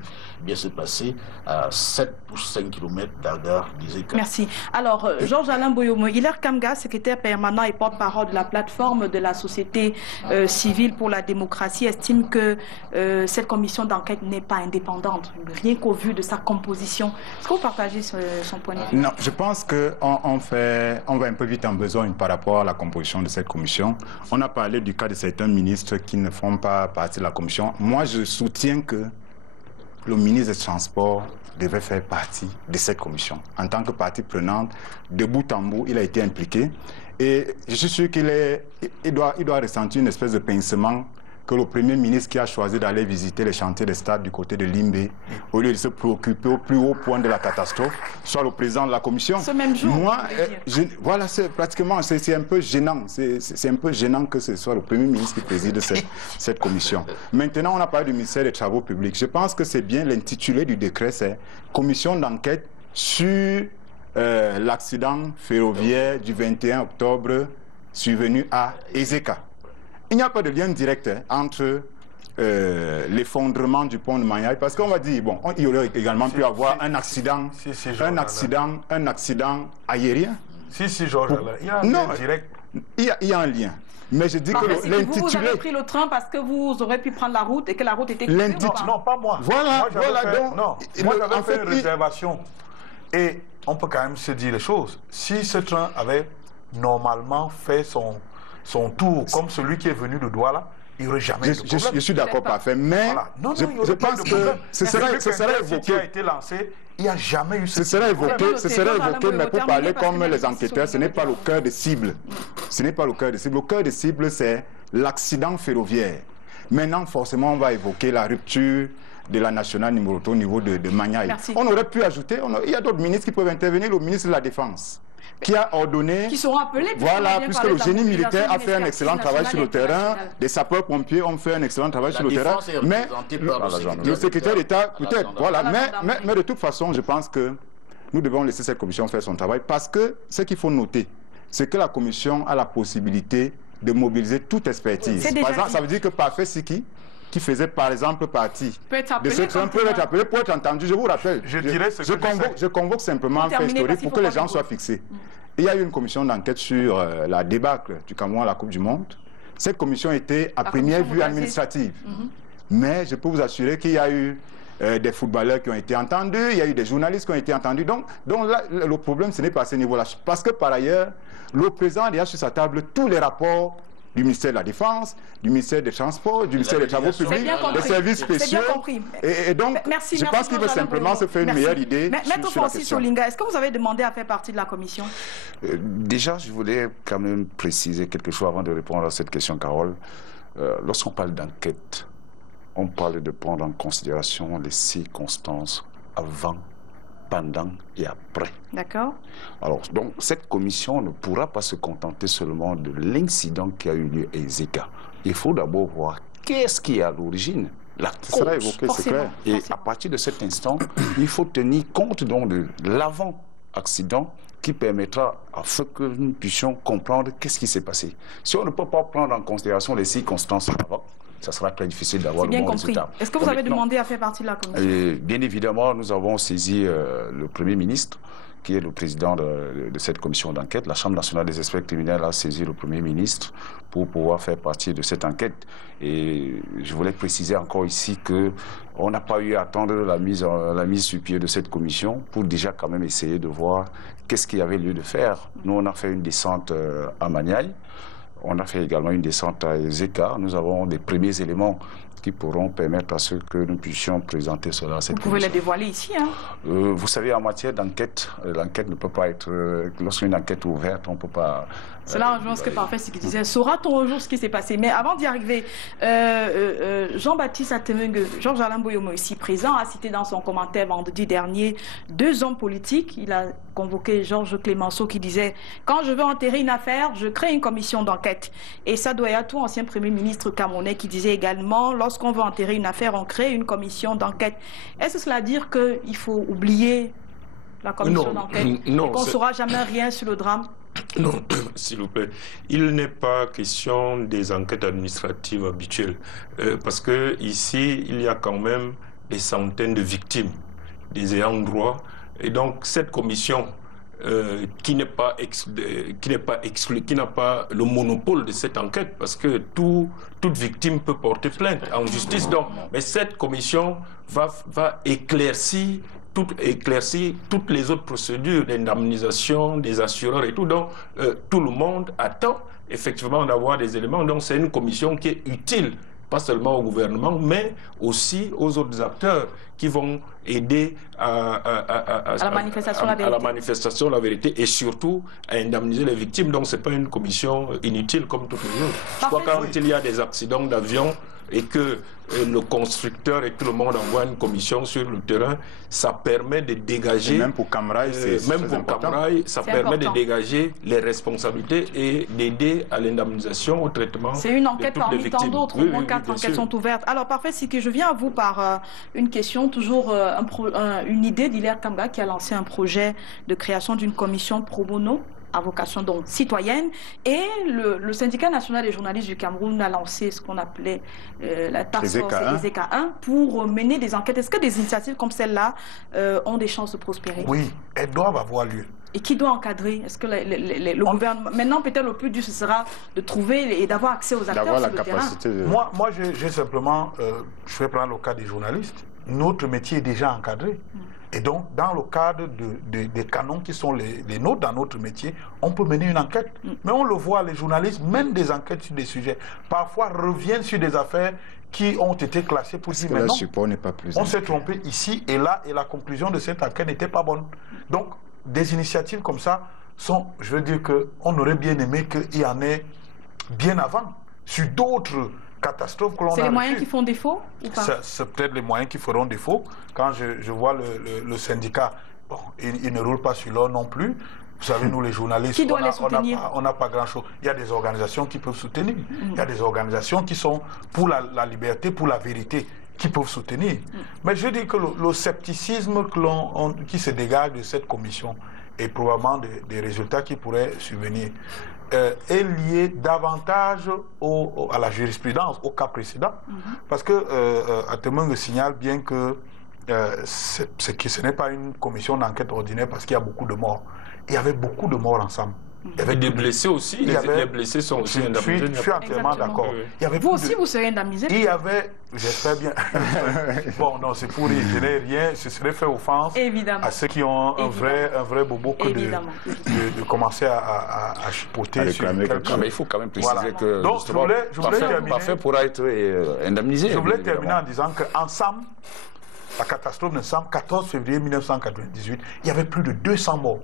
bien se passer à 7 ou 5 km d'Agar des Écarts. Merci. Alors, Georges-Alain Boyomo, Hilaire Kamga, secrétaire permanent et porte-parole de la plateforme de la société civile pour la démocratie, estime que cette commission d'enquête n'est pas indépendante, rien qu'au vu de sa composition. Est-ce que vous partagez son point de vue? Non, je pense qu'on va un peu vite en besogne par rapport à la composition de cette commission. On a parlé du cas de certains ministres qui ne font pas partie de la commission. Moi, je soutiens que le ministre des Transports devait faire partie de cette commission. En tant que partie prenante, de bout en bout, il a été impliqué. Et je suis sûr qu'il doit ressentir une espèce de pincement que le Premier ministre qui a choisi d'aller visiter les chantiers des stades du côté de Limbé, au lieu de se préoccuper au plus haut point de la catastrophe, soit le président de la commission. Ce même jour. Moi, voilà, c'est pratiquement, c'est un peu gênant. C'est un peu gênant que ce soit le Premier ministre qui préside cette commission. Maintenant, on a parlé du ministère des Travaux publics. Je pense que c'est bien l'intitulé du décret, c'est Commission d'enquête sur l'accident ferroviaire du 21 octobre survenu à Ezeka. Il n'y a pas de lien direct entre l'effondrement du pont de Manyaï, parce qu'on va dire, bon, il y aurait également pu avoir un accident aérien. Si, Georges, il y a un lien direct. Il y a un lien. Mais je dis que l'intitulé... Vous avez pris le train parce que vous aurez pu prendre la route et que la route était coupée. Non, pas moi. Voilà, moi j'avais fait une réservation. Et on peut quand même se dire les choses. Si ce train avait normalement fait son tour comme celui qui est venu de Douala, il n'y aurait jamais eu de problème. Je suis d'accord, parfait, mais voilà. Je pense que ce serait évoqué. Qui a été lancé, il n'y a jamais eu ce serait évoqué, mais pour parler comme les enquêteurs, ce n'est pas le cœur de cible. Ce n'est pas le cœur de cible. Le cœur de cible, c'est l'accident ferroviaire. Maintenant, forcément, on va évoquer la rupture de la nationale numéro 2 au niveau de Manyaï. On aurait pu ajouter, il y a d'autres ministres qui peuvent intervenir, le ministre de la Défense, qui a ordonné... Qui seront appelés... Voilà, puisque le génie militaire a fait un excellent travail sur le terrain, les sapeurs-pompiers ont fait un excellent travail sur le terrain, mais le secrétaire d'État, peut-être, voilà, mais de toute façon, je pense que nous devons laisser cette commission faire son travail, parce que ce qu'il faut noter, c'est que la commission a la possibilité de mobiliser toute expertise. Par exemple, ça veut dire que Parfait Siki, qui faisait par exemple partie de ce train, peut être appelé, pour être entendu. Je vous rappelle, je convoque simplement un fait historique pour que les gens soient fixés. Il y a eu une commission d'enquête sur la débâcle du Cameroun à la Coupe du Monde. Cette commission était à première vue administrative. Mais je peux vous assurer qu'il y a eu des footballeurs qui ont été entendus, il y a eu des journalistes qui ont été entendus. Donc là, le problème, ce n'est pas à ce niveau-là. Parce que par ailleurs, le président a déjà sur sa table tous les rapports du ministère de la Défense, du ministère des Transports, du ministère des Travaux publics, des services spéciaux. Et donc, je pense qu'il veut simplement se faire une meilleure idée. Maître Francis Olinga, est-ce que vous avez demandé à faire partie de la commission? Déjà, je voulais quand même préciser quelque chose avant de répondre à cette question, Carole. Lorsqu'on parle d'enquête, on parle de prendre en considération les circonstances avant, pendant et après. D'accord. Alors, donc, cette commission ne pourra pas se contenter seulement de l'incident qui a eu lieu à Ezeka. Il faut d'abord voir qu'est-ce qui est à l'origine, la cause. Sera évoqué, c'est clair. Et à partir de cet instant, il faut tenir compte donc de l'avant-accident qui permettra à ce que nous puissions comprendre qu'est-ce qui s'est passé. Si on ne peut pas prendre en considération les circonstances avant, ça sera très difficile d'avoir le bon résultat. Est-ce que vous avez demandé à faire partie de la commission? Bien évidemment, nous avons saisi le Premier ministre, qui est le président de cette commission d'enquête. La Chambre nationale des experts criminels a saisi le Premier ministre pour pouvoir faire partie de cette enquête. Et je voulais préciser encore ici qu'on n'a pas eu à attendre la mise sur pied de cette commission pour déjà quand même essayer de voir qu'est-ce qu'il y avait lieu de faire. Nous, on a fait une descente à Manyaï. On a fait également une descente à Ezeka. Nous avons des premiers éléments qui pourront permettre à ce que nous puissions présenter cela à cette commission. Vous pouvez les dévoiler ici, hein? Vous savez, en matière d'enquête, l'enquête ne peut pas être... lorsqu'une enquête est ouverte, on ne peut pas... Cela rejoint ce que Parfait ce qu'il disait. Saura-t-on un jour ce qui s'est passé? Mais avant d'y arriver, Jean-Baptiste Atemengue, Georges-Alain Boyomo ici présent, a cité dans son commentaire vendredi dernier 2 hommes politiques. Il a convoqué Georges Clémenceau qui disait « Quand je veux enterrer une affaire, je crée une commission d'enquête ». Et Sadou Ayatou, ancien Premier ministre camerounais, qui disait également « Lorsqu'on veut enterrer une affaire, on crée une commission d'enquête ». Est-ce que cela veut dire qu'il faut oublier la commission d'enquête et qu'on ne saura jamais rien sur le drame? Non, s'il vous plaît. Il n'est pas question des enquêtes administratives habituelles. Parce que ici, il y a quand même des centaines de victimes, des ayants droit. Et donc, cette commission qui n'a pas le monopole de cette enquête, parce que toute victime peut porter plainte en justice. Donc, mais cette commission va éclaircir toutes les autres procédures d'indemnisation des assureurs et tout. Donc, tout le monde attend effectivement d'avoir des éléments. Donc, c'est une commission qui est utile, pas seulement au gouvernement, mais aussi aux autres acteurs qui vont aider à la manifestation de la vérité et surtout à indemniser les victimes. Donc, ce n'est pas une commission inutile comme toutes les autres. Je crois que quand il y a des accidents d'avion et que le constructeur et tout le monde envoie une commission sur le terrain, ça permet de dégager... Et même pour Camrail, ça permet de dégager les responsabilités et d'aider à l'indemnisation, au traitement. C'est une enquête parmi tant d'autres. Au moins 4 enquêtes sont ouvertes. Alors, parfait, c'est que je viens à vous par une question, toujours une idée d'Hilaire Kamga qui a lancé un projet de création d'une commission pro bono à vocation donc citoyenne, et le syndicat national des journalistes du Cameroun a lancé ce qu'on appelait la task force des EK1 pour mener des enquêtes. Est-ce que des initiatives comme celle-là ont des chances de prospérer? Oui, elles doivent avoir lieu. Et qui doit encadrer? Est-ce que le gouvernement... Maintenant, peut-être le plus dur, ce sera de trouver et d'avoir accès aux acteurs sur le terrain. Moi j'ai simplement... je vais prendre le cas des journalistes. Notre métier est déjà encadré. Et donc, dans le cadre des canons qui sont les nôtres dans notre métier, on peut mener une enquête. Mais on le voit, les journalistes mènent des enquêtes sur des sujets. Parfois, reviennent sur des affaires qui ont été classées pour dire maintenant. On s'est trompé ici et là, et la conclusion de cette enquête n'était pas bonne. Donc, des initiatives comme ça sont, je veux dire qu'on aurait bien aimé qu'il y en ait bien avant, sur d'autres catastrophes que l'on a. C'est les moyens qui font défaut ou pas? C'est peut-être les moyens qui feront défaut. Quand je vois le syndicat, bon, il ne roule pas sur l'or non plus. Vous savez, nous les journalistes, qui doit les soutenir? On n'a pas grand-chose. Il y a des organisations qui peuvent soutenir. Il y a des organisations qui sont pour la liberté, pour la vérité, qui peuvent soutenir. Mais je dis que le scepticisme qui se dégage de cette commission et probablement des résultats qui pourraient survenir est lié davantage à la jurisprudence, au cas précédent. Parce que Atemeng signale bien que ce n'est pas une commission d'enquête ordinaire parce qu'il y a beaucoup de morts. Il y avait beaucoup de morts ensemble. Il y avait des blessés aussi. Les blessés sont aussi indemnisés. Je suis entièrement d'accord. Vous aussi, vous serez indemnisé? Il y avait, j'espère bien. Bon, non, c'est pour dire, je n'ai rien, ce serait fait offense à ceux qui ont un vrai bobo que de commencer à chipoter sur quelqu'un. Mais il faut quand même préciser que donc, je voulais terminer. Pas fait pour être indemnisé. Je voulais terminer en disant qu'ensemble, la catastrophe de 14 février 1998, il y avait plus de 200 morts.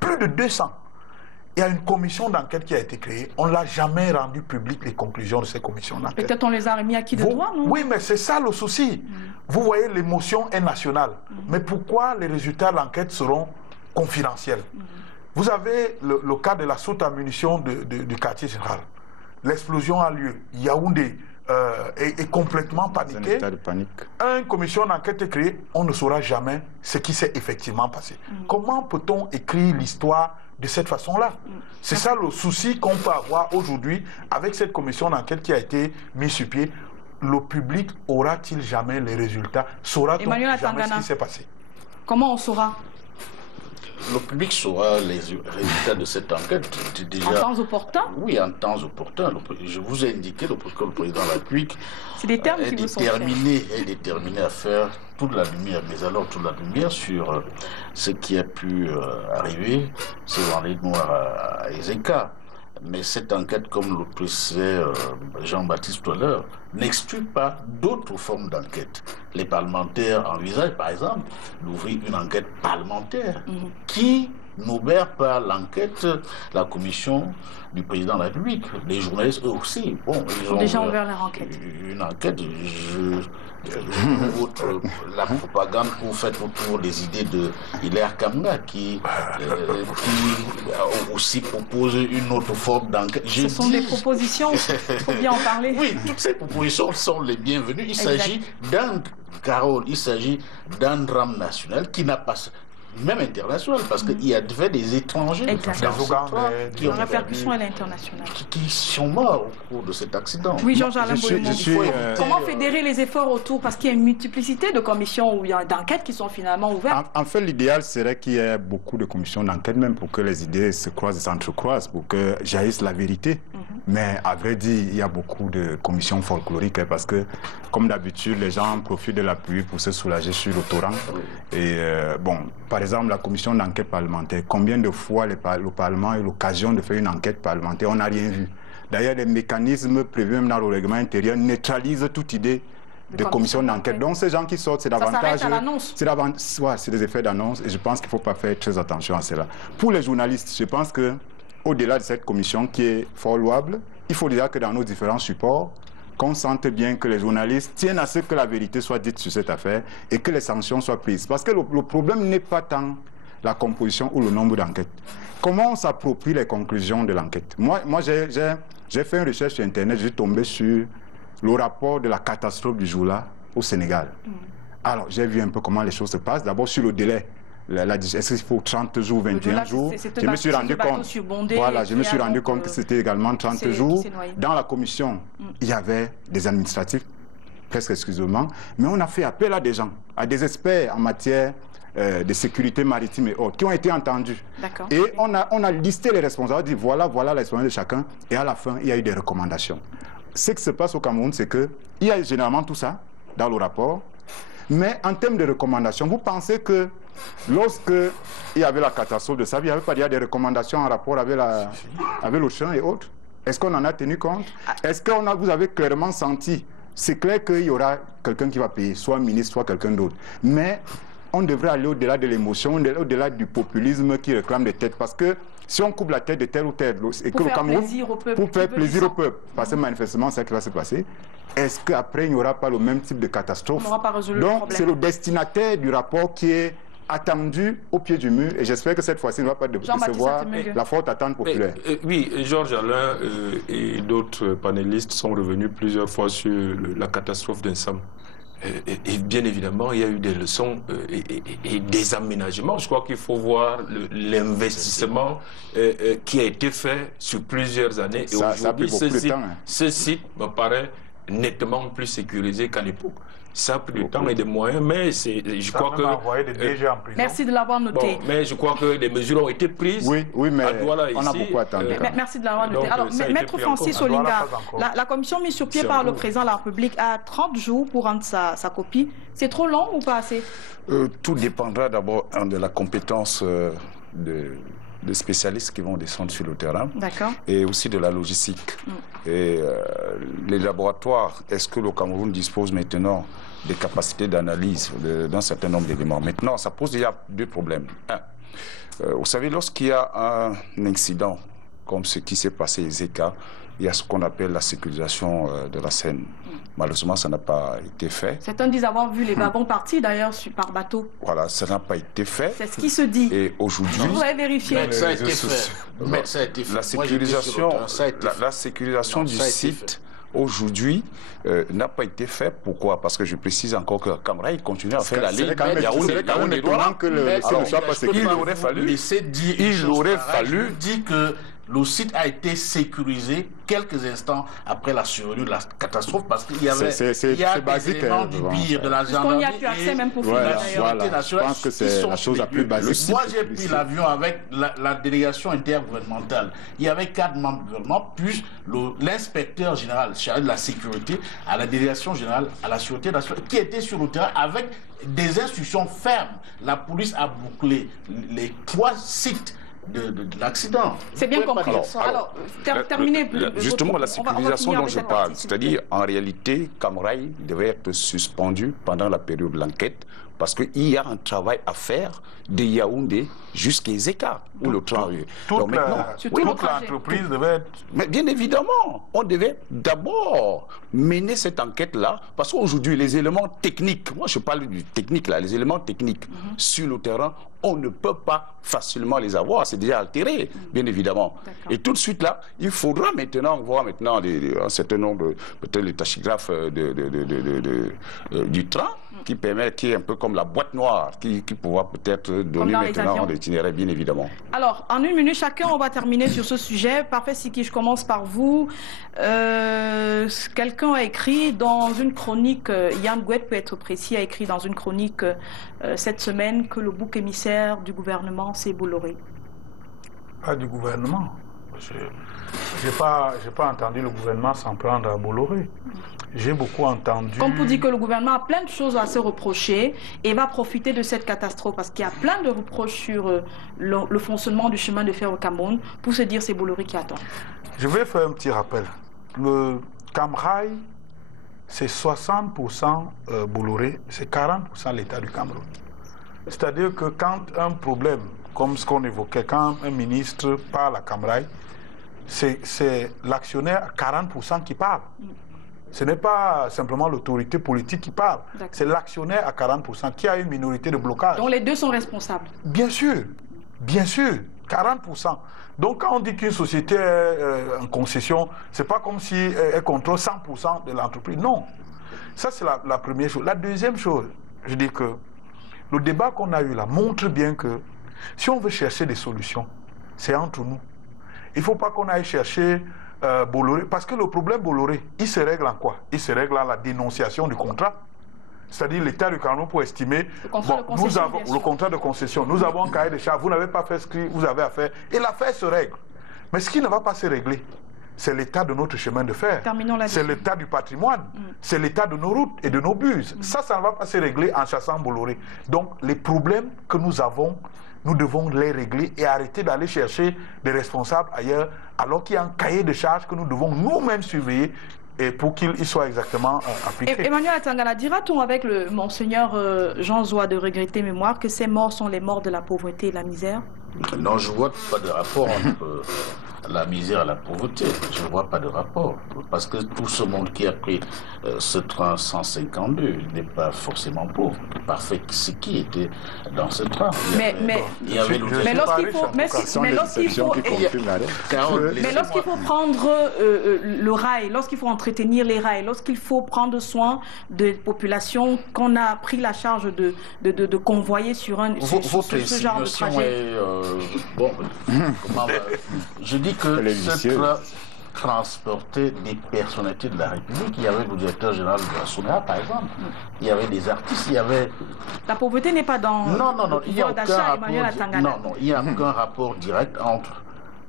Plus de 200. Il y a une commission d'enquête qui a été créée. On ne l'a jamais rendu public, les conclusions de ces commissions d'enquête. Peut-être on les a remis à qui de droit, non? Oui, mais c'est ça le souci. Vous voyez, l'émotion est nationale. Mais pourquoi les résultats de l'enquête seront confidentiels? Vous avez le cas de la soute à munitions du quartier général. L'explosion a lieu. Yaoundé est complètement paniqué. Un état de panique. Une commission d'enquête est créée, on ne saura jamais ce qui s'est effectivement passé. Comment peut-on écrire l'histoire de cette façon-là? C'est ça le souci qu'on peut avoir aujourd'hui avec cette commission d'enquête qui a été mise sur pied. Le public aura-t-il jamais les résultats? Saura-t-on jamais ce qui s'est passé? Comment on saura? Le public saura les résultats de cette enquête. Déjà, en temps opportun? Oui, en temps opportun. Je vous ai indiqué que le président de la République est déterminé à faire toute la lumière, mais alors toute la lumière sur ce qui a pu arriver, ces vendredis noirs à Ezeka. Mais cette enquête, comme le précisait Jean-Baptiste tout à l'heure, n'exclut pas d'autres formes d'enquête. Les parlementaires envisagent, par exemple, d'ouvrir une enquête parlementaire qui n'obère pas l'enquête, la commission du président de la République. Les journalistes, eux aussi, bon, ils ont déjà ouvert leur enquête. Une enquête, la propagande que vous faites autour des idées de Hilaire Kamga qui aussi propose une autre forme d'enquête. Ce sont des propositions, il faut bien en parler. Oui, toutes ces propositions sont les bienvenues. Il s'agit d'un drame national qui n'a pas... même internationale, parce qu'il y a des étrangers des Ougandais, qui ont répercussion à l'international, qui sont morts au cours de cet accident. Oui, Jean-Alain Bolémon. Comment fédérer fédérer les efforts autour, parce qu'il y a une multiplicité de commissions ou d'enquêtes qui sont finalement ouvertes. En fait, l'idéal serait qu'il y ait beaucoup de commissions d'enquête, même pour que les idées se croisent et s'entrecroisent, pour que jaillisse la vérité. Mais à vrai dire, il y a beaucoup de commissions folkloriques, parce que, comme d'habitude, les gens profitent de la pluie pour se soulager sur le torrent. Et bon, par exemple, la commission d'enquête parlementaire, combien de fois le Parlement a eu l'occasion de faire une enquête parlementaire, on n'a rien vu. D'ailleurs, les mécanismes prévus même dans le règlement intérieur neutralisent toute idée de commission d'enquête. Donc, ces gens qui sortent, c'est davantage... C'est des effets d'annonce, et je pense qu'il ne faut pas faire très attention à cela. Pour les journalistes, je pense que au-delà de cette commission qui est fort louable, il faut déjà que dans nos différents supports, qu'on sente bien que les journalistes tiennent à ce que la vérité soit dite sur cette affaire et que les sanctions soient prises. Parce que le problème n'est pas tant la composition ou le nombre d'enquêtes. Comment on s'approprie les conclusions de l'enquête? Moi j'ai fait une recherche sur Internet, j'ai tombé sur le rapport de la catastrophe du jour-là au Sénégal. Alors, j'ai vu un peu comment les choses se passent. D'abord, sur le délai. Est-ce qu'il faut 30 jours, 21 jours? Je me suis rendu compte. Voilà, je me suis rendu compte que c'était également 30 jours. Dans la commission, il y avait des administratifs, presque exclusivement, mais on a fait appel à des gens, à des experts en matière de sécurité maritime et autres, qui ont été entendus. Et on a listé les responsables, on a dit voilà la responsabilité de chacun, et à la fin, il y a eu des recommandations. Ce qui se passe au Cameroun, c'est qu'il y a généralement tout ça dans le rapport, mais en termes de recommandations, vous pensez que lorsque il y avait la catastrophe de Sabi, il n'y avait pas des recommandations en rapport avec l'Ocean et autres? Est-ce qu'on en a tenu compte? Est-ce que vous avez clairement senti? C'est clair qu'il y aura quelqu'un qui va payer, soit un ministre, soit quelqu'un d'autre. Mais on devrait aller au-delà de l'émotion, au-delà du populisme qui réclame des têtes. Parce que si on coupe la tête de tel ou tel, et que le Cameroun, pour faire plaisir au peuple, parce que manifestement, c'est ce qui va se passer, est-ce qu'après, il n'y aura pas le même type de catastrophe? Donc, c'est le destinataire du rapport qui est attendu au pied du mur, et j'espère que cette fois-ci, il ne va pas décevoir la forte attente populaire. Oui, Georges Alain et d'autres panélistes sont revenus plusieurs fois sur la catastrophe d'Ensam. Et bien évidemment, il y a eu des leçons et des aménagements. Je crois qu'il faut voir l'investissement qui a été fait sur plusieurs années. Et aujourd'hui, ce site me paraît nettement plus sécurisé qu'à l'époque. Ça a pris du temps et des moyens, mais je crois que... Merci de l'avoir noté. Bon, mais je crois que des mesures ont été prises. Oui, mais on a beaucoup attendu. Merci de l'avoir noté. Alors, Maître Francis Olinga, la commission mise sur pied par le président de la République a 30 jours pour rendre sa copie. C'est trop long ou pas assez? Tout dépendra d'abord de la compétence des spécialistes qui vont descendre sur le terrain et aussi de la logistique. Et les laboratoires, est-ce que le Cameroun dispose maintenant des capacités d'analyse d'un certain nombre d'éléments? Maintenant, ça pose déjà deux problèmes. Vous savez, lorsqu'il y a un incident comme ce qui s'est passé à Zeka, il y a ce qu'on appelle la sécurisation de la Seine. Malheureusement, ça n'a pas été fait. Certains disent avoir vu les wagons partis d'ailleurs par bateau. Voilà, ça n'a pas été fait. C'est ce qui se dit. Et aujourd'hui... Vous avez vérifié. Ça a été fait. La sécurisation du site aujourd'hui n'a pas été fait. Pourquoi? Parce que je précise encore que Camara continue à faire la ligne. Il aurait fallu dire que le site a été sécurisé quelques instants après la survenue de la catastrophe parce qu'il y avait des éléments du pire de la gendarmerie et je pense que c'est la chose la plus basique. Moi, j'ai pris l'avion avec la délégation intergouvernementale. Il y avait 4 membres du gouvernement, plus l'inspecteur général chargé de la sécurité à la délégation générale à la sûreté nationale qui était sur le terrain avec des instructions fermes. La police a bouclé les 3 sites de l'accident. C'est bien compris. Alors, terminez. Justement, la sécurisation dont je parle, c'est-à-dire en réalité, Camraï devait être suspendu pendant la période de l'enquête parce qu'il y a un travail à faire de Yaoundé jusqu'à Zeka, où le train... Toute l'entreprise devait être... Mais bien évidemment, on devait d'abord mener cette enquête-là, parce qu'aujourd'hui, les éléments techniques, moi je parle du technique là, les éléments techniques sur le terrain, on ne peut pas facilement les avoir, c'est déjà altéré, bien évidemment. Et tout de suite là, il faudra maintenant voir un certain nombre, peut-être les tachygraphes du train, qui permet, qui est un peu comme la boîte noire, qui pourra peut-être donner maintenant l'itinéraire, bien évidemment. Alors, en une minute chacun, on va terminer sur ce sujet. Parfait, Siki, je commence par vous. Quelqu'un a écrit dans une chronique, Yann Gouet peut être précis, a écrit dans une chronique cette semaine que le bouc émissaire du gouvernement, c'est Bolloré. Pas du gouvernement. Je n'ai pas entendu le gouvernement s'en prendre à Bolloré. J'ai beaucoup entendu... Comme pour dire que le gouvernement a plein de choses à se reprocher et va profiter de cette catastrophe parce qu'il y a plein de reproches sur le fonctionnement du chemin de fer au Cameroun pour se dire c'est Bolloré qui attend. Je vais faire un petit rappel. Le Camrail, c'est 60% Bolloré, c'est 40% l'État du Cameroun. C'est-à-dire que quand un problème, comme ce qu'on évoquait, quand un ministre parle à Camrail, c'est l'actionnaire à 40% qui parle. Ce n'est pas simplement l'autorité politique qui parle, c'est l'actionnaire à 40% qui a une minorité de blocage. Donc les deux sont responsables? Bien sûr, 40%. Donc quand on dit qu'une société est en concession, ce n'est pas comme si elle contrôle 100% de l'entreprise. Non, ça c'est la première chose. La deuxième chose, je dis que le débat qu'on a eu là montre bien que si on veut chercher des solutions, c'est entre nous. Il ne faut pas qu'on aille chercher Bolloré, parce que le problème Bolloré, il se règle en quoi? Il se règle en la dénonciation du contrat. C'est-à-dire l'État du Cameroun pour estimer, le contrat de concession, nous avons un cahier de charges, vous n'avez pas fait ce que vous avez à faire, et l'affaire se règle. Mais ce qui ne va pas se régler, c'est l'état de notre chemin de fer, c'est l'état du patrimoine, c'est l'état de nos routes et de nos bus. Ça ne va pas se régler en chassant Bolloré. Donc les problèmes que nous avons, nous devons les régler et arrêter d'aller chercher des responsables ailleurs, alors qu'il y a un cahier de charges que nous devons nous-mêmes surveiller et pour qu'il soit exactement appliqué. Emmanuel Atangana, dira-t-on avec le monseigneur Jean Zoua de regretter mémoire que ces morts sont les morts de la pauvreté et de la misère? Non, je ne vois pas de rapport entre la misère et la pauvreté. Je ne vois pas de rapport. Parce que tout ce monde qui a pris ce train 152 n'est pas forcément pauvre. Parfait, c'est qui était dans ce train. Mais lorsqu'il faut prendre le rail, lorsqu'il faut entretenir les rails, lorsqu'il faut prendre soin des populations qu'on a pris la charge de convoyer sur ce genre de trajet. Je dis que ce train transportait des personnalités de la République. Il y avait le directeur général de la SONA, par exemple. Il y avait des artistes, il y avait... La pauvreté n'est pas dans le pouvoir d'achat, Emmanuel Atangana. Non, il n'y a aucun rapport direct entre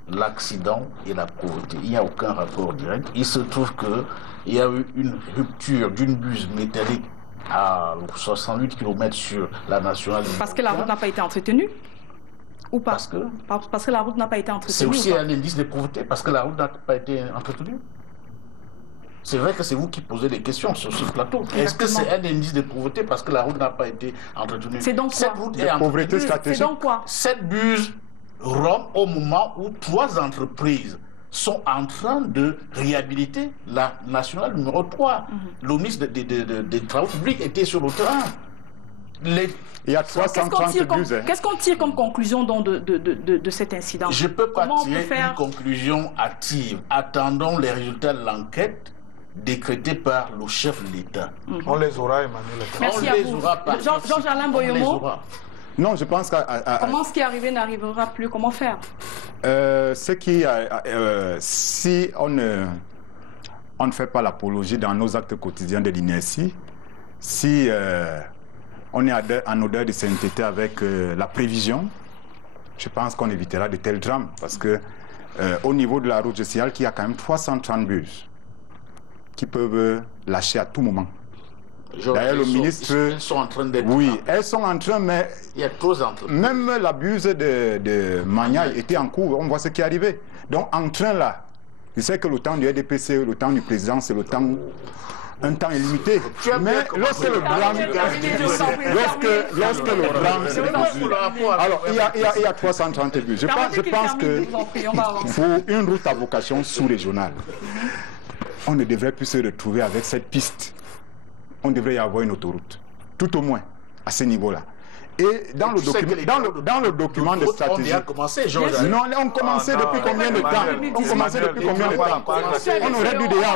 l'accident et la pauvreté. Il n'y a aucun rapport direct. Il se trouve qu'il y a eu une rupture d'une buse métallique à 68 km sur la nationale. Parce que la route n'a pas été entretenue? Ou pas? Parce que la route n'a pas été entretenue. C'est aussi un indice de pauvreté, parce que la route n'a pas été entretenue. C'est vrai que c'est vous qui posez des questions sur ce plateau. Est-ce que c'est un indice de pauvreté parce que la route n'a pas été entretenue? C'est donc cette quoi? Route est pauvreté stratégique. C'est donc quoi? Cette buse rompt au moment où 3 entreprises sont en train de réhabiliter la nationale numéro 3. Le ministre des Travaux publics était sur le terrain. Il y a 330 buses. Qu'est-ce qu'on tire comme conclusion donc de cet incident? Je ne peux pas tirer une conclusion hâtive. Attendons les résultats de l'enquête décrétée par le chef de l'État. On les aura, Emmanuel. Merci à vous. Georges-Alain Boyomo. Non, je pense comment ce qui est arrivé n'arrivera plus? Comment faire? Si on ne fait pas l'apologie dans nos actes quotidiens de l'inertie, si on est en odeur de sainteté avec la prévision, je pense qu'on évitera de tels drames. Parce que au niveau de la route, je signale qu'il y a quand même 330 bus qui peuvent lâcher à tout moment. D'ailleurs, le ministre... Elles sont en train d'être... Oui, elles sont en train, mais... Il y a trop d'entreprises. Même la buse de Magnaï était en cours. On voit ce qui est arrivé. Donc, en train là, je sais que le temps du RDPC, le temps du président, c'est le temps... Un temps illimité. Mais lorsque le drame... Lorsque le drame se produit... Alors, il y a 330 bus. Je pense que pour une route à vocation sous-régionale, on ne devrait plus se retrouver avec cette piste. On devrait y avoir une autoroute, tout au moins, à ce niveau-là. Et dans le document de stratégie... On a commencé, Georges. Non, on commençait depuis combien de temps? On commençait depuis combien de temps? On aurait dû déjà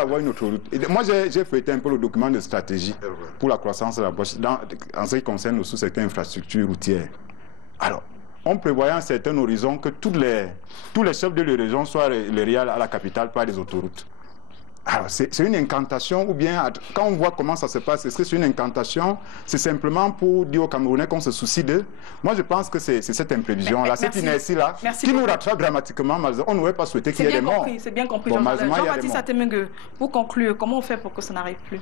avoir une autoroute. Moi, j'ai feuilleté un peu le document de stratégie pour la croissance de la bourse en ce qui concerne aussi certaines infrastructures routières. Alors, on prévoyait un certain horizon que tous les chefs de la région soient reliés à la capitale par des autoroutes. Alors, c'est une incantation, ou bien, quand on voit comment ça se passe, est-ce que c'est une incantation? C'est simplement pour dire aux Camerounais qu'on se soucie d'eux? Moi, je pense que c'est cette imprévision-là, cette inertie-là, qui nous rattrape dramatiquement. On n'aurait pas souhaité qu'il y ait des morts. C'est bien compris. Jean-Baptiste Atemengue, pour conclure, comment on fait pour que ça n'arrive plus?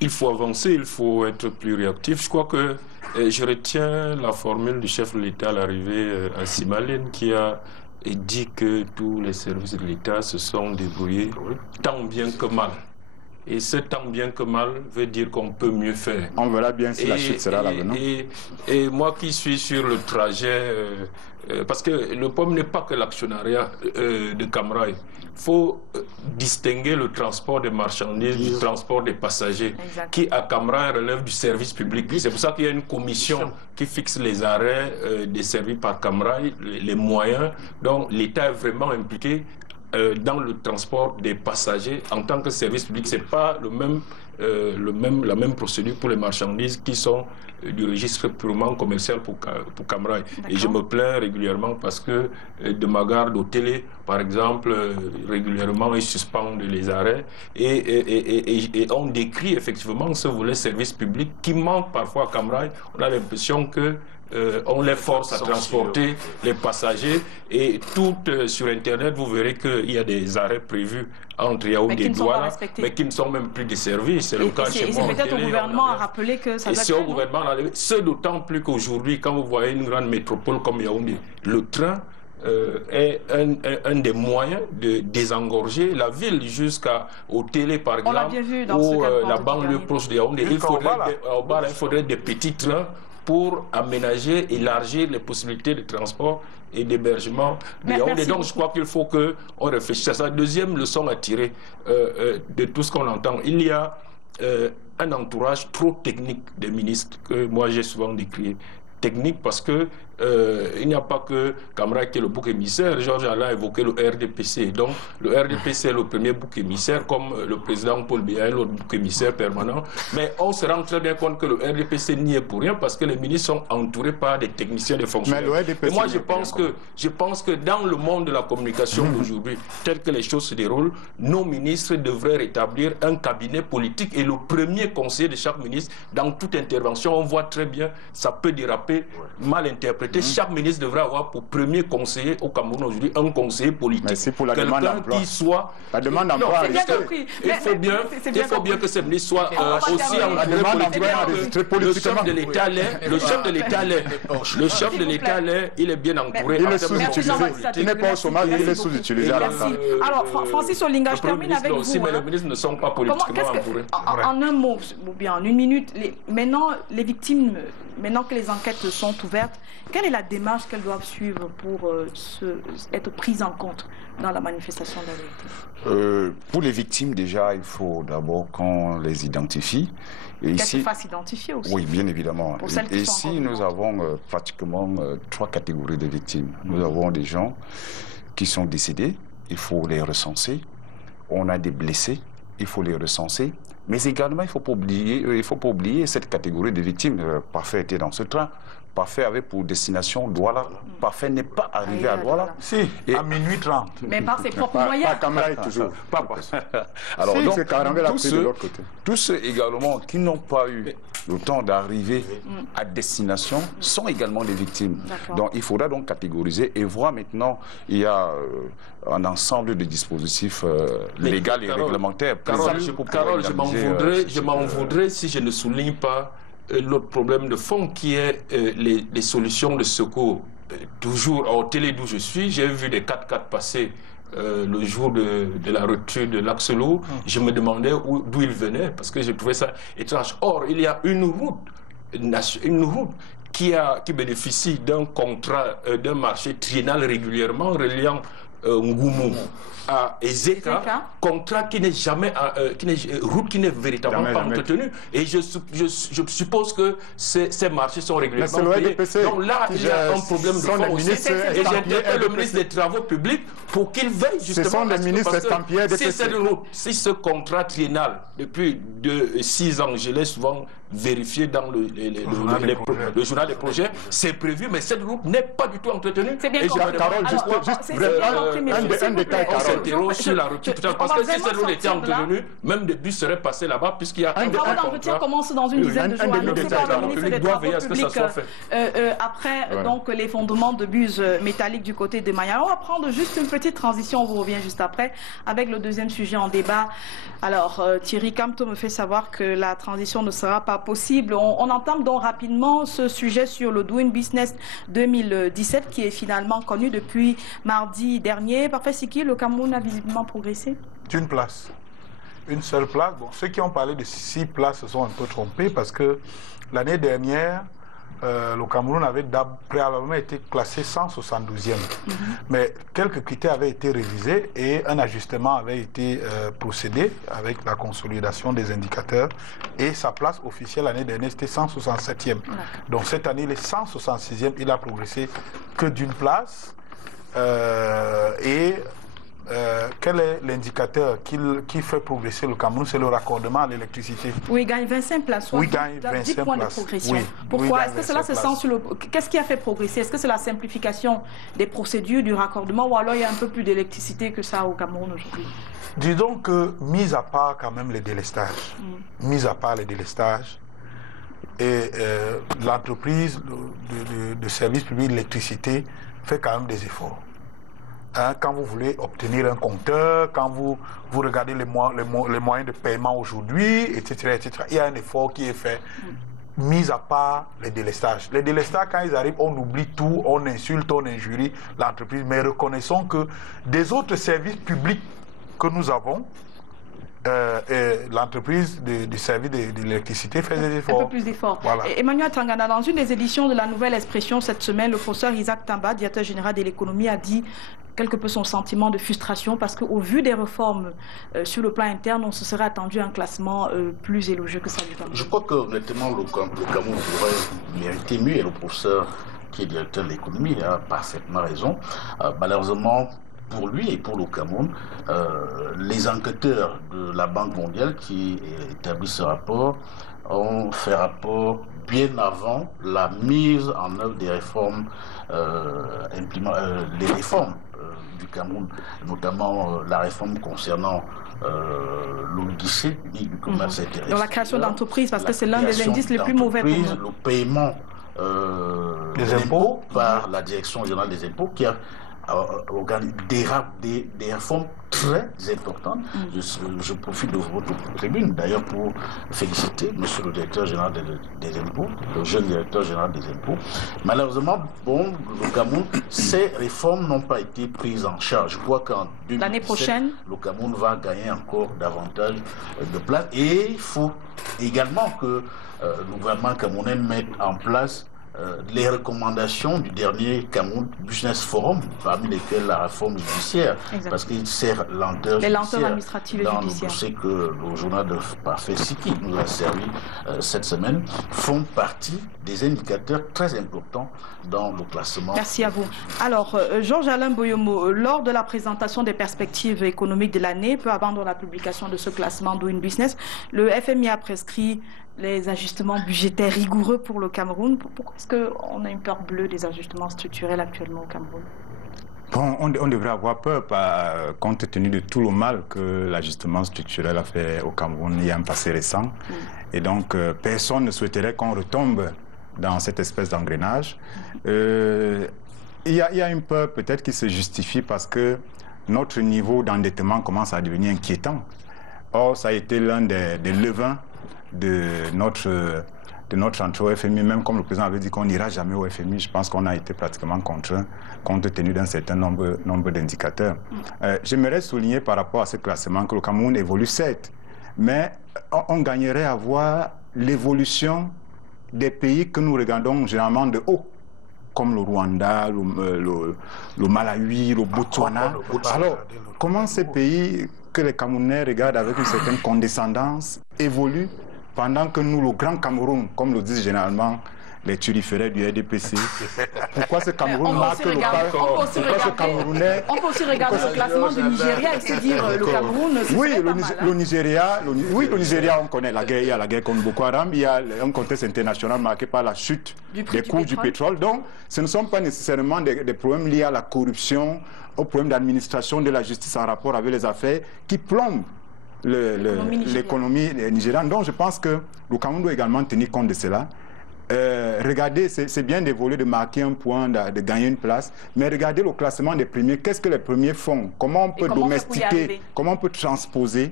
Il faut avancer, il faut être plus réactif. Je crois que je retiens la formule du chef de l'État à l'arrivée à Simalène qui a dit que tous les services de l'État se sont débrouillés tant bien que mal. Et ce tant bien que mal veut dire qu'on peut mieux faire. On verra bien si la chute sera là maintenant. Et moi qui suis sur le trajet, parce que le problème n'est pas que l'actionnariat de Camrail. Il faut distinguer le transport des marchandises du transport des passagers, qui à Camrail relève du service public. C'est pour ça qu'il y a une commission qui fixe les arrêts desservis par Camrail, les moyens. Donc l'État est vraiment impliqué dans le transport des passagers en tant que service public. Ce n'est pas la même procédure pour les marchandises qui sont du registre purement commercial pour Camrail. Et je me plains régulièrement parce que de ma garde au télé, par exemple, régulièrement ils suspendent les arrêts et on décrit effectivement ce volet service public qui manque parfois à Camrail. On a l'impression que on les force à transporter les passagers et tout sur Internet, vous verrez qu'il y a des arrêts prévus entre Yaoundé et Douala, mais qui ne sont même plus desservis. C'est le cas chez moi. C'est peut-être au gouvernement à rappeler que ça doit être... C'est au gouvernement, ce d'autant plus qu'aujourd'hui, quand vous voyez une grande métropole comme Yaoundé, le train est un des moyens de désengorger la ville jusqu'au télé, par exemple, ou la banlieue proche de Yaoundé. Il faudrait des petits trains pour aménager, élargir les possibilités de transport et d'hébergement de Yaoundé. Donc je crois qu'il faut qu'on réfléchisse à ça. Deuxième leçon à tirer de tout ce qu'on entend, il y a un entourage trop technique des ministres que moi j'ai souvent décrié. Technique parce que il n'y a pas que Camrail qui est le bouc émissaire. Georges Alain a évoqué le RDPC. Donc le RDPC est le premier bouc émissaire, comme le président Paul Biya est l'autre bouc émissaire permanent. Mais on se rend très bien compte que le RDPC n'y est pour rien parce que les ministres sont entourés par des techniciens, des fonctionnaires. Et moi je pense que dans le monde de la communication d'aujourd'hui, tel que les choses se déroulent, nos ministres devraient rétablir un cabinet politique et le premier conseiller de chaque ministre, dans toute intervention, on voit très bien, ça peut déraper, mal interprété. Chaque ministre devrait avoir pour premier conseiller au Cameroun aujourd'hui un conseiller politique. Merci pour la demande d'emploi. Qui soit... La demande d'emploi. Il faut bien que ces ministres soient aussi entourés politiquement. Le chef de l'État l'est. Le chef de l'État l'est. Il est bien entouré. Il est sous-utilisé. Il n'est pas au chômage, il est sous-utilisé. Alors, Francis Olinga, je termine avec vous. Mais les ministres ne sont pas politiquement entourés. En un mot, ou bien en une minute, maintenant, les victimes, maintenant que les enquêtes sont ouvertes, quelle est la démarche qu'elles doivent suivre pour être prises en compte dans la manifestation de la vérité? Pour les victimes, déjà, il faut d'abord qu'on les identifie. Qu'elles se fassent identifier aussi. Oui, bien évidemment. Et ici, nous avons pratiquement 3 catégories de victimes. Nous avons des gens qui sont décédés, il faut les recenser. On a des blessés, il faut les recenser. Mais également, il ne faut pas oublier cette catégorie de victimes. Parfait était dans ce train. Parfait avait pour destination Douala. Parfait n'est pas arrivé à Douala. Si, à minuit 30. Mais par ses propres moyens. Pas Camrail toujours. Pas. Alors, donc, tous ceux également qui n'ont pas eu le temps d'arriver à destination sont également des victimes. Donc, il faudra donc catégoriser et voir maintenant, il y a un ensemble de dispositifs légaux et réglementaires. Carole, je m'en voudrais si je ne souligne pas l'autre problème de fond qui est les solutions de secours. Toujours au télé d'où je suis, j'ai vu des 4x4 passer le jour de la rupture de l'axe lourd. Je me demandais d'où ils venaient parce que je trouvais ça étrange. Or, il y a une route qui bénéficie d'un contrat, d'un marché triennal régulièrement reliant Ngoumou à Ezeka, contrat qui n'est jamais, route qui n'est véritablement pas entretenue. Et je suppose que ces marchés sont régulièrement payés. Donc là, il y a un problème de fond aussi. Et j'interpelle le ministre des Travaux publics pour qu'il veille justement à ce que cette route, si ce contrat triennal, depuis 6 ans, je l'ai souvent vérifié dans le journal des projets, c'est prévu, mais cette route n'est pas du tout entretenue. C'est bien et compris. Carole, un détail, on s'interroge sur la rupture, parce que si cette route était entretenue, même des bus seraient passés là-bas, puisqu'il y a un travaux d'entretien commence dans une dizaine de jours. Le doit veiller à ce que ça soit fait. Après donc l'effondrement de bus métalliques du côté de Maya, on va prendre juste une petite transition, on vous revient juste après avec le deuxième sujet en débat. Alors Thierry Camteau me fait savoir que la transition ne sera pas possible. On entame donc rapidement ce sujet sur le Doing Business 2017 qui est finalement connu depuis mardi dernier. Parfait Siki, le Cameroun a visiblement progressé. D'une place. Une seule place. Bon, ceux qui ont parlé de 6 places se sont un peu trompés parce que l'année dernière, le Cameroun avait préalablement été classé 172e. Mais quelques critères avaient été révisés et un ajustement avait été procédé avec la consolidation des indicateurs. Et sa place officielle l'année dernière, c'était 167e. Donc cette année, il est 166e. Il a progressé que d'une place. Quel est l'indicateur qui fait progresser le Cameroun? C'est le raccordement à l'électricité. Oui, il gagne 25 places. Oui, il gagne 10 points de progression. Oui, pourquoi? Est-ce que cela se sent sur le... Qu'est-ce qui a fait progresser? Est-ce que c'est la simplification des procédures, du raccordement, ou alors il y a un peu plus d'électricité que ça au Cameroun aujourd'hui? Disons que, mis à part quand même les délestages, et l'entreprise de service public d'électricité fait quand même des efforts. Quand vous voulez obtenir un compteur, quand vous regardez les moyens de paiement aujourd'hui, etc., il y a un effort qui est fait, mis à part les délestages. Les délestages, quand ils arrivent, on oublie tout, on insulte, on injurie l'entreprise, mais reconnaissons que des autres services publics que nous avons, l'entreprise du service de l'électricité fait des efforts. Un peu plus d'efforts. Voilà. Emmanuel Tangana, dans une des éditions de la Nouvelle Expression cette semaine, le professeur Isaac Tamba, directeur général de l'économie, a dit quelque peu son sentiment de frustration parce qu'au vu des réformes sur le plan interne, on se serait attendu un classement plus élogieux que ça du Cameroun. Je crois que honnêtement, le Cameroun pourrait mériter mieux, et le professeur qui est directeur de l'économie a parfaitement raison. Malheureusement, pour lui et pour le Cameroun, les enquêteurs de la Banque mondiale qui établissent ce rapport ont fait rapport bien avant la mise en œuvre des réformes, les réformes du Cameroun, notamment la réforme concernant le guichet du commerce intérieur. Donc la création d'entreprises, parce que c'est l'un des indices les plus mauvais pour nous. Le paiement des impôts par la Direction générale des impôts qui a des réformes très importantes. Je profite de votre tribune d'ailleurs pour féliciter monsieur le directeur général des impôts, le jeune directeur général des impôts. Malheureusement, le Cameroun, ces réformes n'ont pas été prises en charge. Je crois qu'en 2017, l'année prochaine, le Cameroun va gagner encore davantage de place. Et il faut également que le gouvernement camerounais mette en place les recommandations du dernier Cameroun Business Forum, parmi lesquelles la réforme judiciaire, parce qu'il sert lenteur les lenteurs administratives et judiciaires. Je sais que le journal de Parfait Siki nous a servi cette semaine, font partie des indicateurs très importants dans le classement. Merci à vous. Alors, Georges-Alain Boyomo, lors de la présentation des perspectives économiques de l'année, peu avant la publication de ce classement Doing Business, le FMI a prescrit les ajustements budgétaires rigoureux pour le Cameroun. Pourquoi est-ce qu'on a une peur bleue des ajustements structurels actuellement au Cameroun? Bon, on devrait avoir peur compte tenu de tout le mal que l'ajustement structurel a fait au Cameroun il y a un passé récent. Et donc, personne ne souhaiterait qu'on retombe dans cette espèce d'engrenage. Il y a une peur peut-être qui se justifie parce que notre niveau d'endettement commence à devenir inquiétant. Or, ça a été l'un des levains de notre entrée au FMI, même comme le président avait dit qu'on n'ira jamais au FMI, je pense qu'on a été pratiquement contraint compte tenu d'un certain nombre d'indicateurs. J'aimerais souligner par rapport à ce classement que le Cameroun évolue certes, mais on gagnerait à voir l'évolution des pays que nous regardons généralement de haut. comme le Rwanda, le Malawi, le Botswana. Alors, comment ces pays que les Camerounais regardent avec une certaine condescendance évoluent pendant que nous, le Grand Cameroun, comme le disent généralement les turiféraires du RDPC, pourquoi ce Cameroun marque le pas? Pourquoi ce Camerounais? On peut aussi regarder le classement du Nigeria et se dire le Cameroun, oui, le Nigeria, le Nigeria, on connaît la guerre, il y a la guerre contre Boko Haram, il y a un contexte international marqué par la chute des cours du pétrole. Donc, ce ne sont pas nécessairement des problèmes liés à la corruption, aux problèmes d'administration de la justice en rapport avec les affaires qui plombent l'économie nigériane. Donc, je pense que le Cameroun doit également tenir compte de cela. Regardez, c'est bien d'évoluer, de marquer un point, de gagner une place, mais regardez le classement des premiers. Qu'est-ce que les premiers font? Comment on peut domestiquer, comment on peut transposer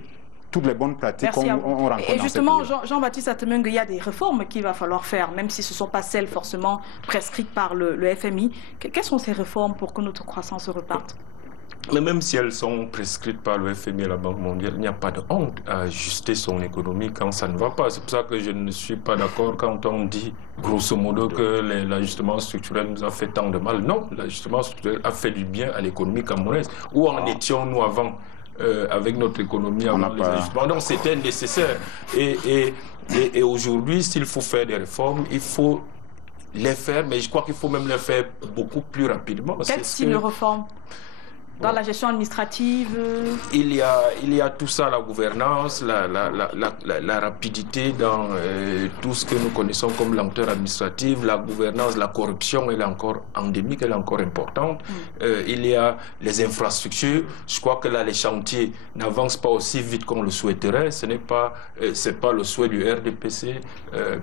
toutes les bonnes pratiques qu'on rencontre? Et justement, Jean-Baptiste Atemengue, il y a des réformes qu'il va falloir faire, même si ce ne sont pas celles forcément prescrites par le FMI. Quelles sont ces réformes pour que notre croissance reparte? Mais même si elles sont prescrites par le FMI et la Banque mondiale, il n'y a pas de honte à ajuster son économie quand ça ne va pas. C'est pour ça que je ne suis pas d'accord quand on dit, grosso modo, que l'ajustement structurel nous a fait tant de mal. Non, l'ajustement structurel a fait du bien à l'économie camerounaise. Où en étions-nous avant avec notre économie avant les ajustements? Donc c'était nécessaire. Et aujourd'hui, s'il faut faire des réformes, il faut les faire, mais je crois qu'il faut même les faire beaucoup plus rapidement. Quel style de réforme? Dans la gestion administrative? Il y a tout ça, la gouvernance, la rapidité dans tout ce que nous connaissons comme lenteur administrative, la gouvernance, la corruption, elle est encore endémique, elle est encore importante. Il y a les infrastructures. Je crois que là, les chantiers n'avancent pas aussi vite qu'on le souhaiterait. Ce n'est pas, pas le souhait du RDPC,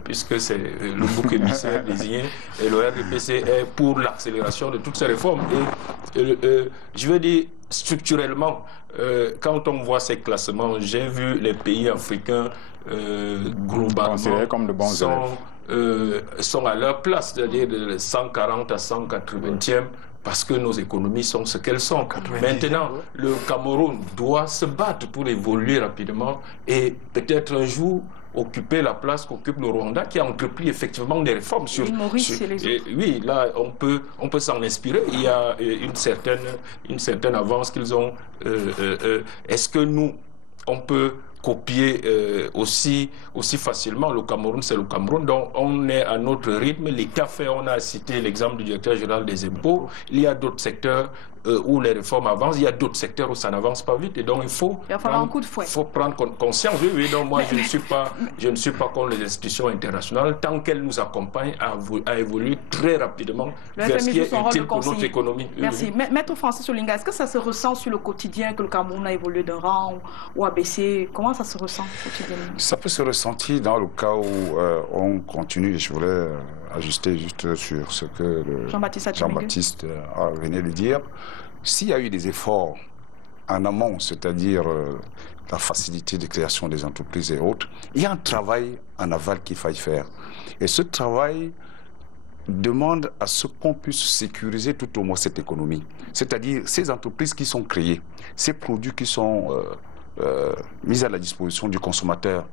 puisque c'est le bouc émissaire désigné. Et le RDPC est pour l'accélération de toutes ces réformes. Et je veux dire, structurellement, quand on voit ces classements, j'ai vu les pays africains globalement comme de bons sont à leur place, c'est-à-dire de 140 à 180e, parce que nos économies sont ce qu'elles sont. Maintenant, le Cameroun doit se battre pour évoluer rapidement et peut-être un jour occuper la place qu'occupe le Rwanda, qui a entrepris effectivement des réformes. Oui, là, on peut s'en inspirer. Il y a une certaine avance qu'ils ont. Est-ce que nous, on peut copier aussi facilement? Le Cameroun, c'est le Cameroun, donc on est à notre rythme. L'État fait, on a cité l'exemple du directeur général des impôts. Il y a d'autres secteurs où les réformes avancent, il y a d'autres secteurs où ça n'avance pas vite, et donc il faut falloir un coup de fouet. Faut prendre conscience. Oui, donc moi je ne suis pas contre les institutions internationales tant qu'elles nous accompagnent à évoluer très rapidement vers ce qui est utile pour notre économie. Merci. Maître Francis Olinga, est-ce que ça se ressent sur le quotidien que le Cameroun a évolué d'un rang ou a baissé? Comment ça se ressent quotidiennement? Ça peut se ressentir dans le cas où on continue. Je voulais ajuster juste sur ce que Jean-Baptiste venait de dire. S'il y a eu des efforts en amont, c'est-à-dire la facilité de création des entreprises et autres, il y a un travail en aval qu'il faille faire. Et ce travail demande à ce qu'on puisse sécuriser tout au moins cette économie. C'est-à-dire ces entreprises qui sont créées, ces produits qui sont mis à la disposition du consommateur.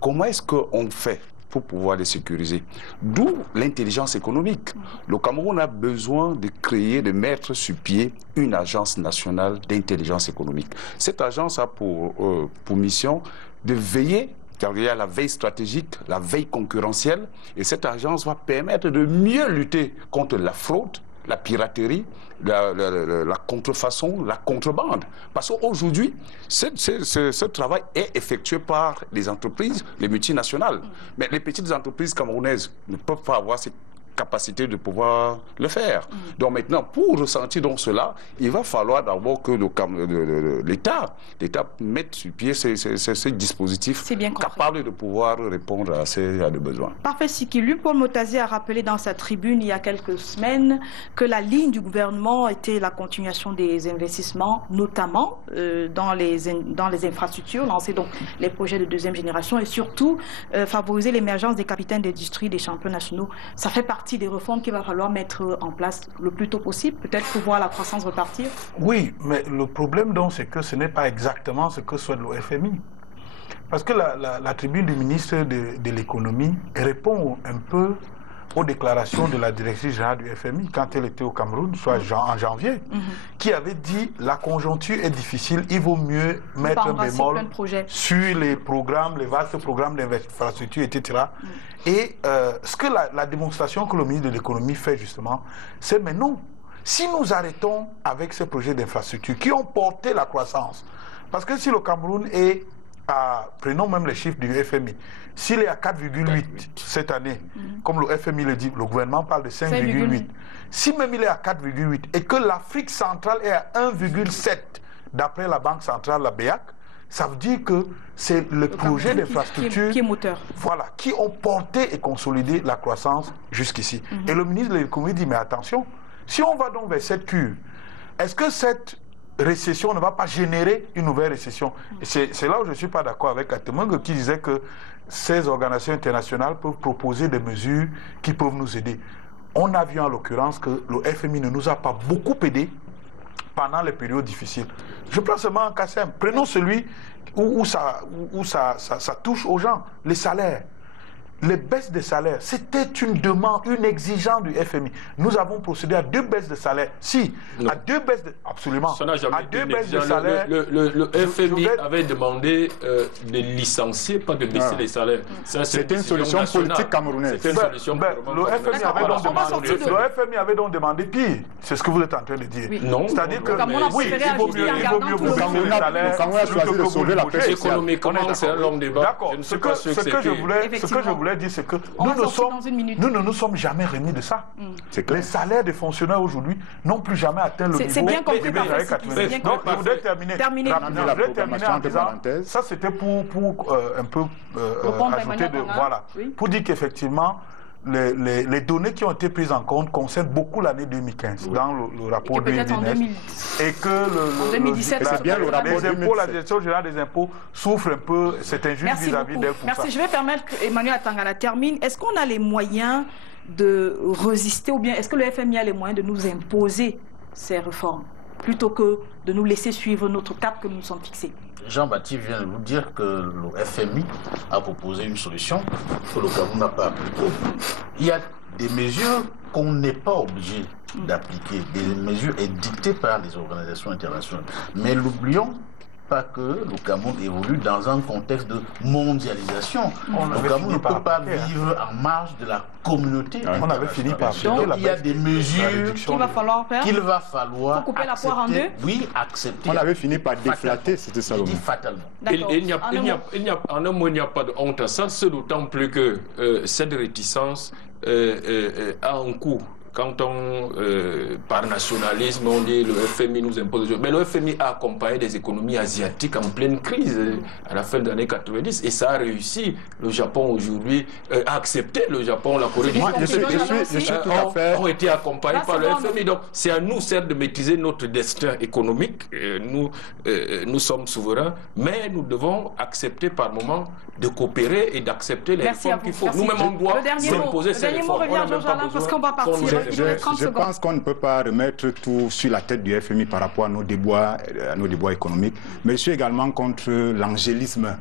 Comment est-ce qu'on fait pour pouvoir les sécuriser? D'où l'intelligence économique. Le Cameroun a besoin de créer, de mettre sur pied une agence nationale d'intelligence économique. Cette agence a pour mission de veiller, car il y a la veille stratégique, la veille concurrentielle, et cette agence va permettre de mieux lutter contre la fraude, la piraterie, la contrefaçon, la contrebande. Parce qu'aujourd'hui, ce travail est effectué par les entreprises, les multinationales. Mais les petites entreprises camerounaises ne peuvent pas avoir cette capacité de pouvoir le faire. Donc maintenant, pour ressentir donc cela, il va falloir d'abord que l'État mette sur pied ces dispositifs capables de pouvoir répondre à ces besoins. Parfait, Siki. Paul Motazi a rappelé dans sa tribune il y a quelques semaines que la ligne du gouvernement était la continuation des investissements, notamment dans les infrastructures, lancer donc les projets de deuxième génération et surtout favoriser l'émergence des capitaines d'industrie, des champions nationaux. Ça fait partie des réformes qu'il va falloir mettre en place le plus tôt possible, peut-être pour voir la croissance repartir? Oui, mais le problème donc c'est que ce n'est pas exactement ce que souhaite le FMI. Parce que la tribune du ministre de l'économie répond un peu aux déclarations de la directrice générale du FMI quand elle était au Cameroun, soit en janvier, qui avait dit la conjoncture est difficile, il vaut mieux mettre un bémol sur les programmes, les vastes programmes d'infrastructure, etc. Et ce que la démonstration que le ministre de l'économie fait justement, c'est mais non, si nous arrêtons avec ces projets d'infrastructure qui ont porté la croissance, parce que si le Cameroun est prenons même les chiffres du FMI, s'il est à 4,8 cette année, comme le FMI le dit, le gouvernement parle de 5,8. Si même il est à 4,8 et que l'Afrique centrale est à 1,7 d'après la Banque centrale, la BEAC, ça veut dire que c'est le projet d'infrastructure qui est moteur. Voilà, qui ont porté et consolidé la croissance jusqu'ici. Et le ministre de l'économie dit, mais attention, si on va donc vers cette cure, est-ce que cette récession ne va pas générer une nouvelle récession? C'est là où je ne suis pas d'accord avec Atemang qui disait que ces organisations internationales peuvent proposer des mesures qui peuvent nous aider. On a vu en l'occurrence que le FMI ne nous a pas beaucoup aidés pendant les périodes difficiles. Je prends seulement un cas simple. Prenons celui où ça touche aux gens, les salaires. Les baisses de salaire, c'était une demande, une exigence du FMI. Nous avons procédé à 2 baisses de salaire. Si, non. à 2 baisses de... Absolument. Ça n'a jamais à été 2 baisses de salaire... Le FMI avait demandé de licencier, pas de baisser les salaires. C'était une solution politique camerounaise. C'était une solution le FMI avait donc demandé pire. C'est ce que vous êtes en train de dire. Oui. Non. C'est-à-dire que... Oui, il vaut mieux vous baisser les salaires. Le Cameroun a choisi de sauver la paix. Économiquement, c'est un long débat. D'accord. Ce que je voulais dire, c'est que nous ne nous sommes jamais remis de ça. Les salaires des fonctionnaires aujourd'hui n'ont plus jamais atteint le niveau. C'est bien compris par donc, je voudrais terminer en disant, ça c'était pour un peu ajouter de... Voilà. Pour dire qu'effectivement, les données qui ont été prises en compte concernent beaucoup l'année 2015 dans le rapport de 2010 et que en 2017, la direction générale des impôts souffre un peu, c'est injuste vis-à-vis d'elle. Merci. Je vais permettre qu'Emmanuel Atangana termine. Est-ce qu'on a les moyens de résister ou bien est-ce que le FMI a les moyens de nous imposer ces réformes plutôt que de nous laisser suivre notre cap que nous nous sommes fixés? Jean-Baptiste vient de vous dire que le FMI a proposé une solution que le Cameroun n'a pas appliquée. Il y a des mesures qu'on n'est pas obligé d'appliquer, des mesures édictées par les organisations internationales. Mais n'oublions pas que le Cameroun évolue dans un contexte de mondialisation. Le Cameroun ne peut pas vivre en marge de la communauté. On avait fini par donc il y a des mesures qu'il va falloir faire. Qu'il va falloir pour couper la poire en deux. Oui, accepter. On avait fini par déflater, c'était ça. Fatalement. Il n'y a pas de honte à ça, c'est d'autant plus que cette réticence a un coût. Quand on, par nationalisme, on dit le FMI nous impose... Mais le FMI a accompagné des économies asiatiques en pleine crise à la fin des années 90 et ça a réussi. Le Japon aujourd'hui a accepté, le Japon, la Corée du Sud ont été accompagnés par le FMI. Donc c'est à nous, certes, de maîtriser notre destin économique. Nous sommes souverains, mais nous devons accepter par moment de coopérer et d'accepter les réformes qu'il faut. Nous-mêmes, on doit s'imposer ces réformes. Parce qu'on va partir. Je pense qu'on ne peut pas remettre tout sur la tête du FMI par rapport à nos débois économiques, mais je suis également contre l'angélisme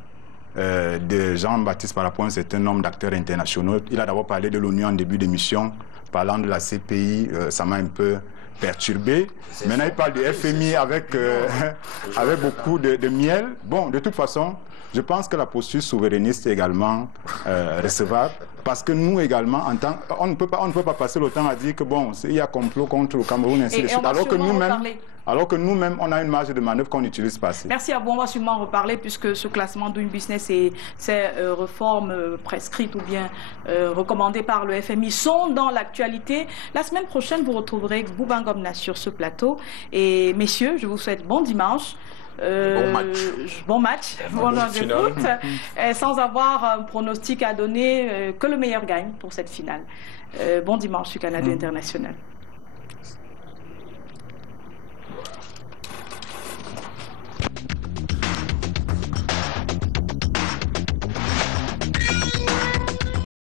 de Jean-Baptiste par rapport à un certain nombre d'acteurs internationaux. Il a d'abord parlé de l'ONU en début d'émission, parlant de la CPI, ça m'a un peu perturbé. Maintenant, il parle du FMI avec beaucoup de miel. Bon, de toute façon, je pense que la posture souverainiste est également recevable, parce que nous également, on ne peut pas passer le temps à dire que bon, il y a complot contre le Cameroun, ainsi de suite, alors que nous-mêmes, on a une marge de manœuvre qu'on n'utilise pas assez. Merci à vous, on va sûrement reparler, puisque ce classement Doing Business et ces réformes prescrites ou bien recommandées par le FMI sont dans l'actualité. La semaine prochaine, vous retrouverez Bouba Ngomna sur ce plateau. Et messieurs, je vous souhaite bon dimanche. Bon match, bon foot, sans avoir un pronostic à donner, que le meilleur gagne pour cette finale. Bon dimanche sur Canal International.